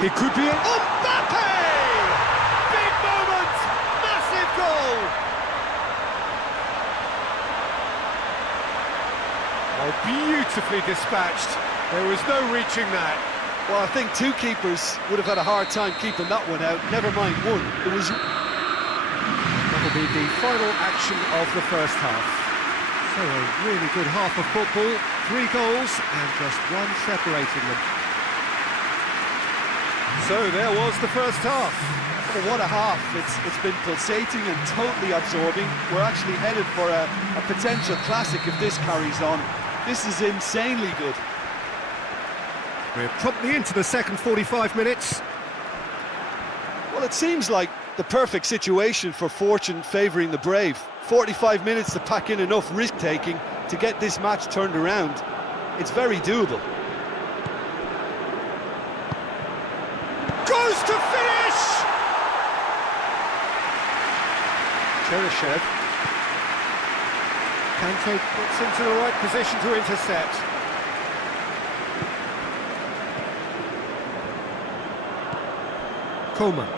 He could be a... Mbappe! Big moment! Massive goal! Oh, beautifully dispatched. There was no reaching that. Well, I think two keepers would have had a hard time keeping that one out, never mind one. It was... That'll be the final action of the first half. So a really good half of football, 3 goals and just one separating them. So there was the first half. Oh, what a half. It's been pulsating and totally absorbing. We're actually headed for a potential classic if this carries on. This is insanely good. We're promptly into the second 45 minutes. Well, it seems like the perfect situation for fortune favouring the brave. 45 minutes to pack in enough risk-taking to get this match turned around. It's very doable. Goes to finish! Cheryshev. Kante puts into the right position to intercept. Coman.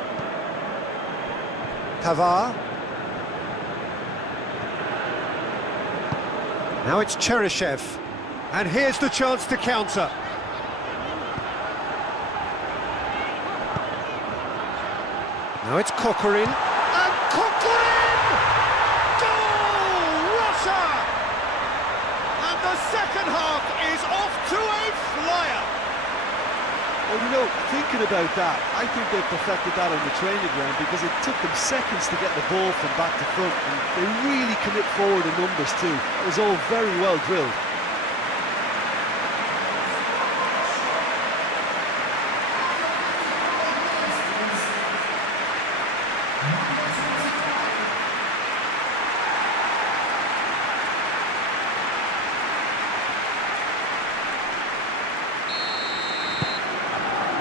Now it's Cheryshev, and here's the chance to counter. Now it's Kokorin, and Kokorin! Goal! Russia! And the second half is off to a flyer. Well, you know, thinking about that, I think they perfected that on the training ground because it took them seconds to get the ball from back to front, and they really commit forward in numbers too. It was all very well drilled.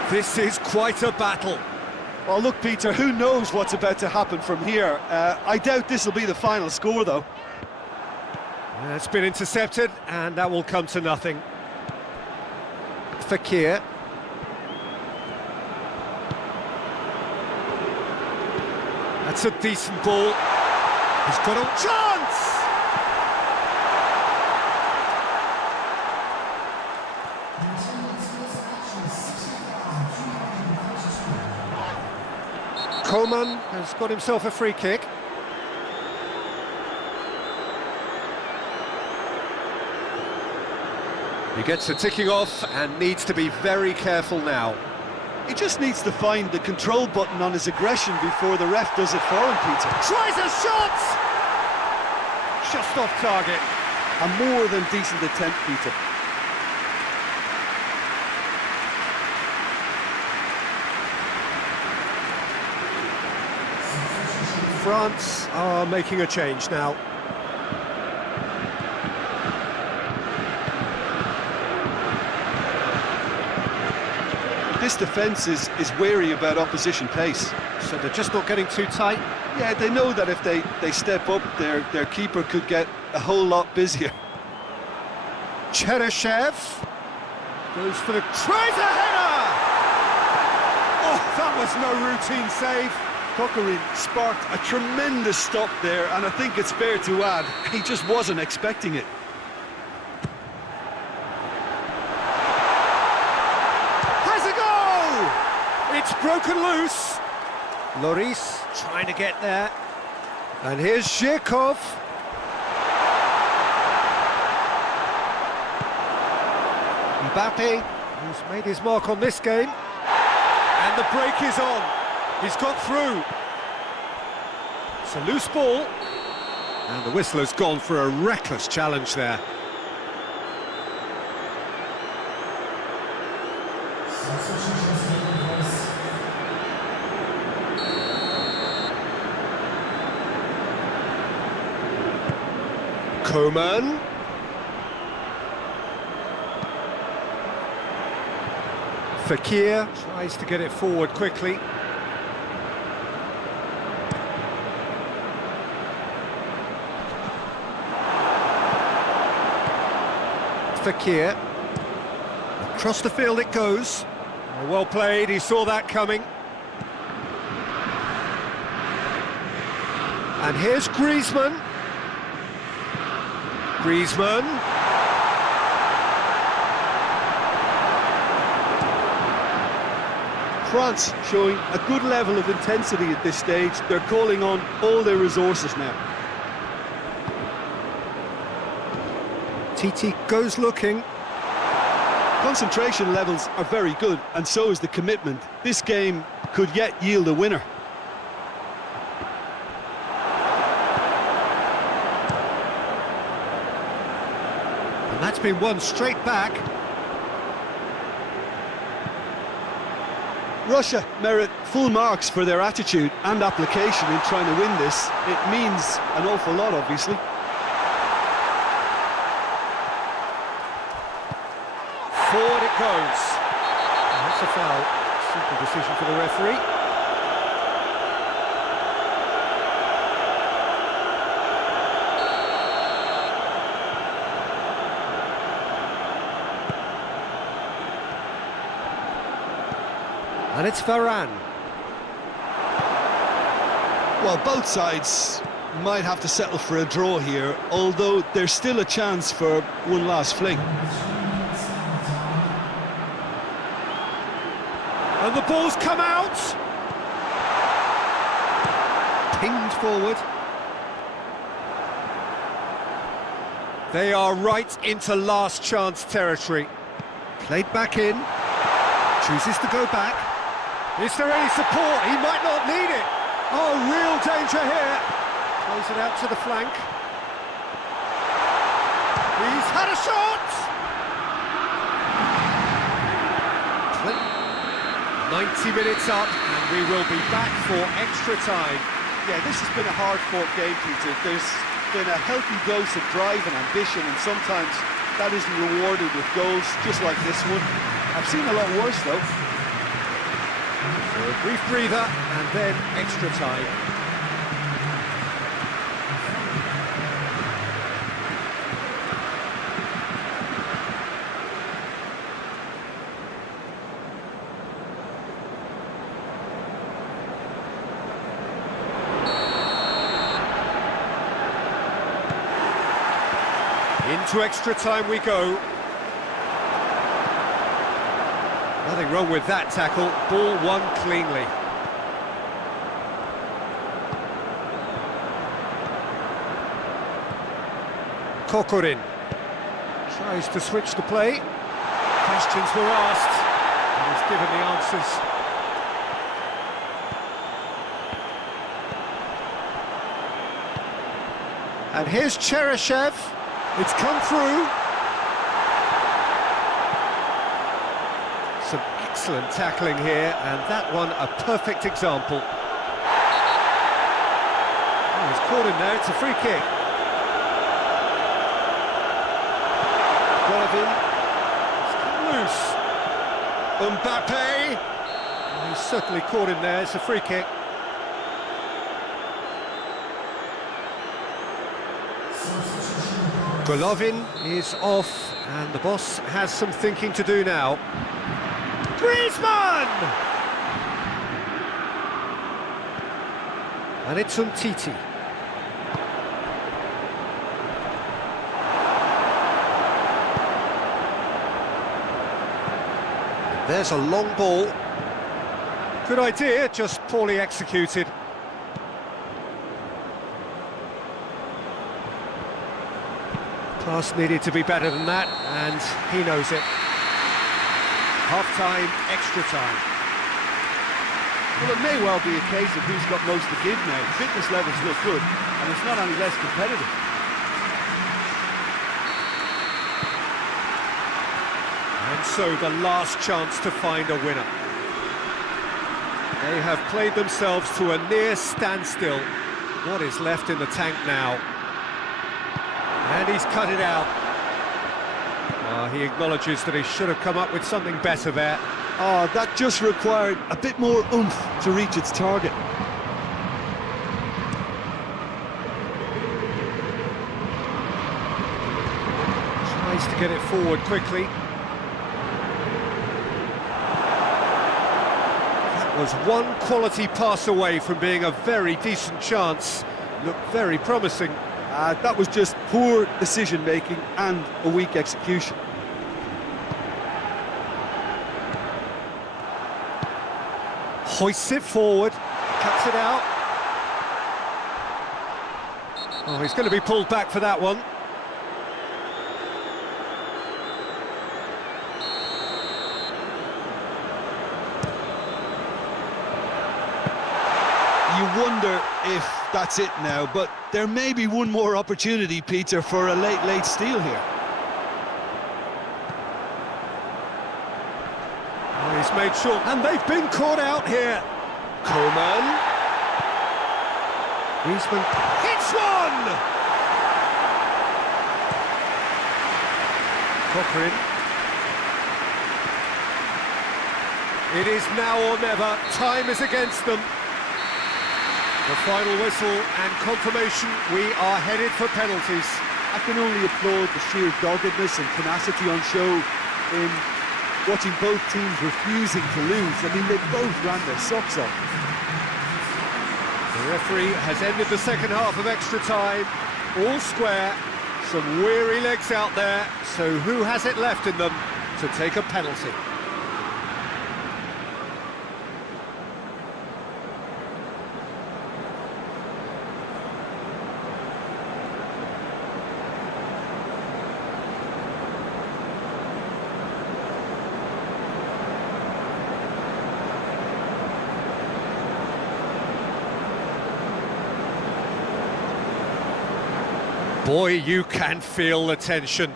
This is quite a battle. Well, look, Peter, who knows what's about to happen from here? I doubt this will be the final score, though. It's been intercepted, and that will come to nothing. Fakir. That's a decent ball. He's got a chance! Coman has got himself a free kick. He gets the ticking off and needs to be very careful now. He just needs to find the control button on his aggression before the ref does it for him, Peter. Tries a shot! Just off target. A more than decent attempt, Peter. France are making a change now. This defence is wary about opposition pace. So they're just not getting too tight. Yeah, they know that if they step up, their keeper could get a whole lot busier. Cheryshev goes for the... tries a header! Oh, that was no routine save. Kokorin sparked a tremendous stop there, and I think it's fair to add, he just wasn't expecting it. Has a go! It's broken loose. Lloris trying to get there. And here's Zhirkov. Mbappe, who's made his mark on this game. And the break is on. He's got through. It's a loose ball. And the whistler's gone for a reckless challenge there. Coman. Fakir tries to get it forward quickly. Fakir. Across the field it goes. Well played, he saw that coming. And here's Griezmann. Griezmann. France showing a good level of intensity at this stage. They're calling on all their resources now. TT goes looking. Concentration levels are very good, and so is the commitment. This game could yet yield a winner. And that's been won straight back. Russia merit full marks for their attitude and application in trying to win this. It means an awful lot, obviously. Forward it goes. And that's a foul. Simple decision for the referee. And it's Varane. Well, both sides might have to settle for a draw here, although there's still a chance for one last fling. And the ball's come out. Pinged forward. They are right into last chance territory. Played back in. Chooses to go back. Is there any support? He might not need it. Oh, real danger here. Plays it out to the flank. He's had a shot! 90 minutes up, and we will be back for extra time. Yeah, this has been a hard-fought game, Peter. There's been a healthy dose of drive and ambition, and sometimes that isn't rewarded with goals, just like this one. I've seen a lot worse, though. So a brief breather, and then extra time. Into extra time we go. Nothing wrong with that tackle. Ball won cleanly. Kokorin tries to switch the play. Questions were asked, and he's given the answers. And here's Cheryshev. It's come through. Some excellent tackling here, and that one a perfect example. Oh, he's caught in there, it's a free kick. Golovin, it's come loose. Mbappe, oh, he's certainly caught in there, it's a free kick. Golovin is off, and the boss has some thinking to do now. Griezmann! And it's Umtiti. There's a long ball. Good idea, just poorly executed. Pass needed to be better than that, and he knows it. Half-time, extra time. Well, it may well be a case of who's got most to give now. Fitness levels look good, and it's not any less competitive. And so the last chance to find a winner. They have played themselves to a near standstill. What is left in the tank now? And he's cut it out. He acknowledges that he should have come up with something better there. Oh, that just required a bit more oomph to reach its target. Tries to get it forward quickly. That was one quality pass away from being a very decent chance. Looked very promising. That was just poor decision-making and a weak execution. Hoists it forward, cuts it out. Oh, he's going to be pulled back for that one. You wonder if that's it now, but there may be one more opportunity, Peter, for a late steal here. Oh, he's made sure, and they've been caught out here. Coleman. Griezmann hits one! Cochran. It is now or never. Time is against them. The final whistle and confirmation, we are headed for penalties. I can only applaud the sheer doggedness and tenacity on show in watching both teams refusing to lose. I mean, they both ran their socks off. The referee has ended the second half of extra time, all square, some weary legs out there, so who has it left in them to take a penalty? Boy, you can feel the tension.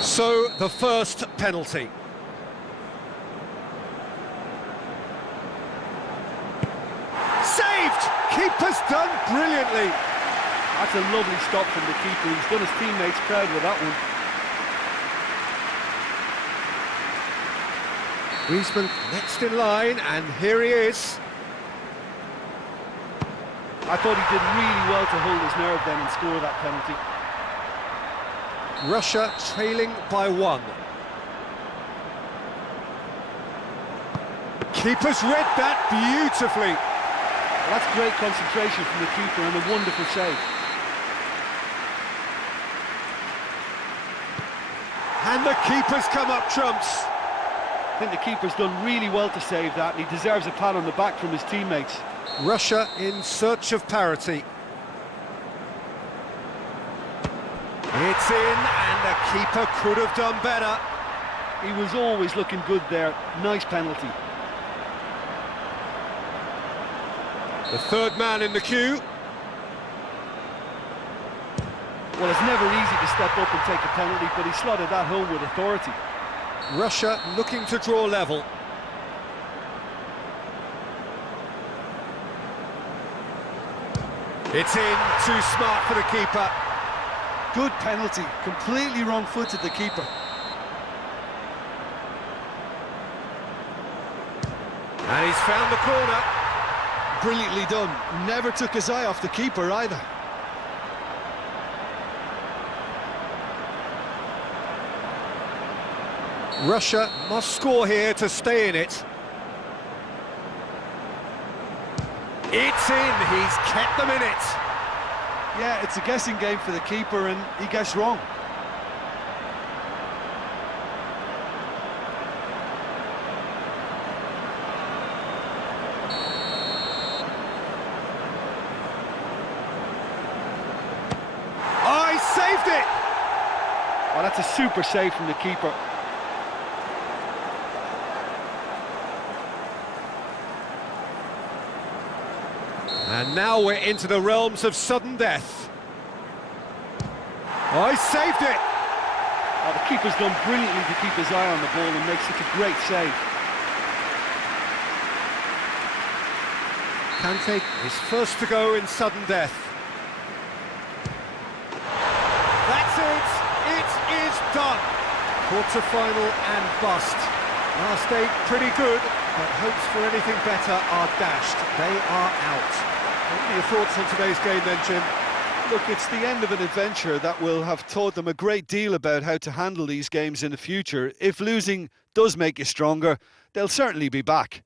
So, the first penalty. Saved! Keeper's done brilliantly. That's a lovely stop from the keeper. He's done his teammates proud with that one. Griezmann next in line, and here he is. I thought he did really well to hold his nerve then and score that penalty. Russia trailing by 1. Keeper's read that beautifully. Well, that's great concentration from the keeper and a wonderful save. And the keeper's come up trumps. I think the keeper's done really well to save that, and he deserves a pat on the back from his teammates. Russia in search of parity. It's in, and the keeper could have done better. He was always looking good there. Nice penalty. The third man in the queue. Well, it's never easy to step up and take a penalty, but he slotted that home with authority. Russia looking to draw level. It's in, too smart for the keeper. Good penalty, completely wrong-footed the keeper. And he's found the corner. Brilliantly done, never took his eye off the keeper either. Russia must score here to stay in it. It's in, he's kept them in it. Yeah, it's a guessing game for the keeper and he guessed wrong. Oh, he saved it! Oh, that's a super save from the keeper. And now we're into the realms of sudden death. Oh, he saved it! Oh, the keeper's done brilliantly to keep his eye on the ball and make such a great save. Kante is first to go in sudden death. That's it! It is done! Quarter-final and bust. Last 8 pretty good, but hopes for anything better are dashed. They are out. What are your thoughts on today's game then, Jim? Look, it's the end of an adventure that will have taught them a great deal about how to handle these games in the future. If losing does make you stronger, they'll certainly be back.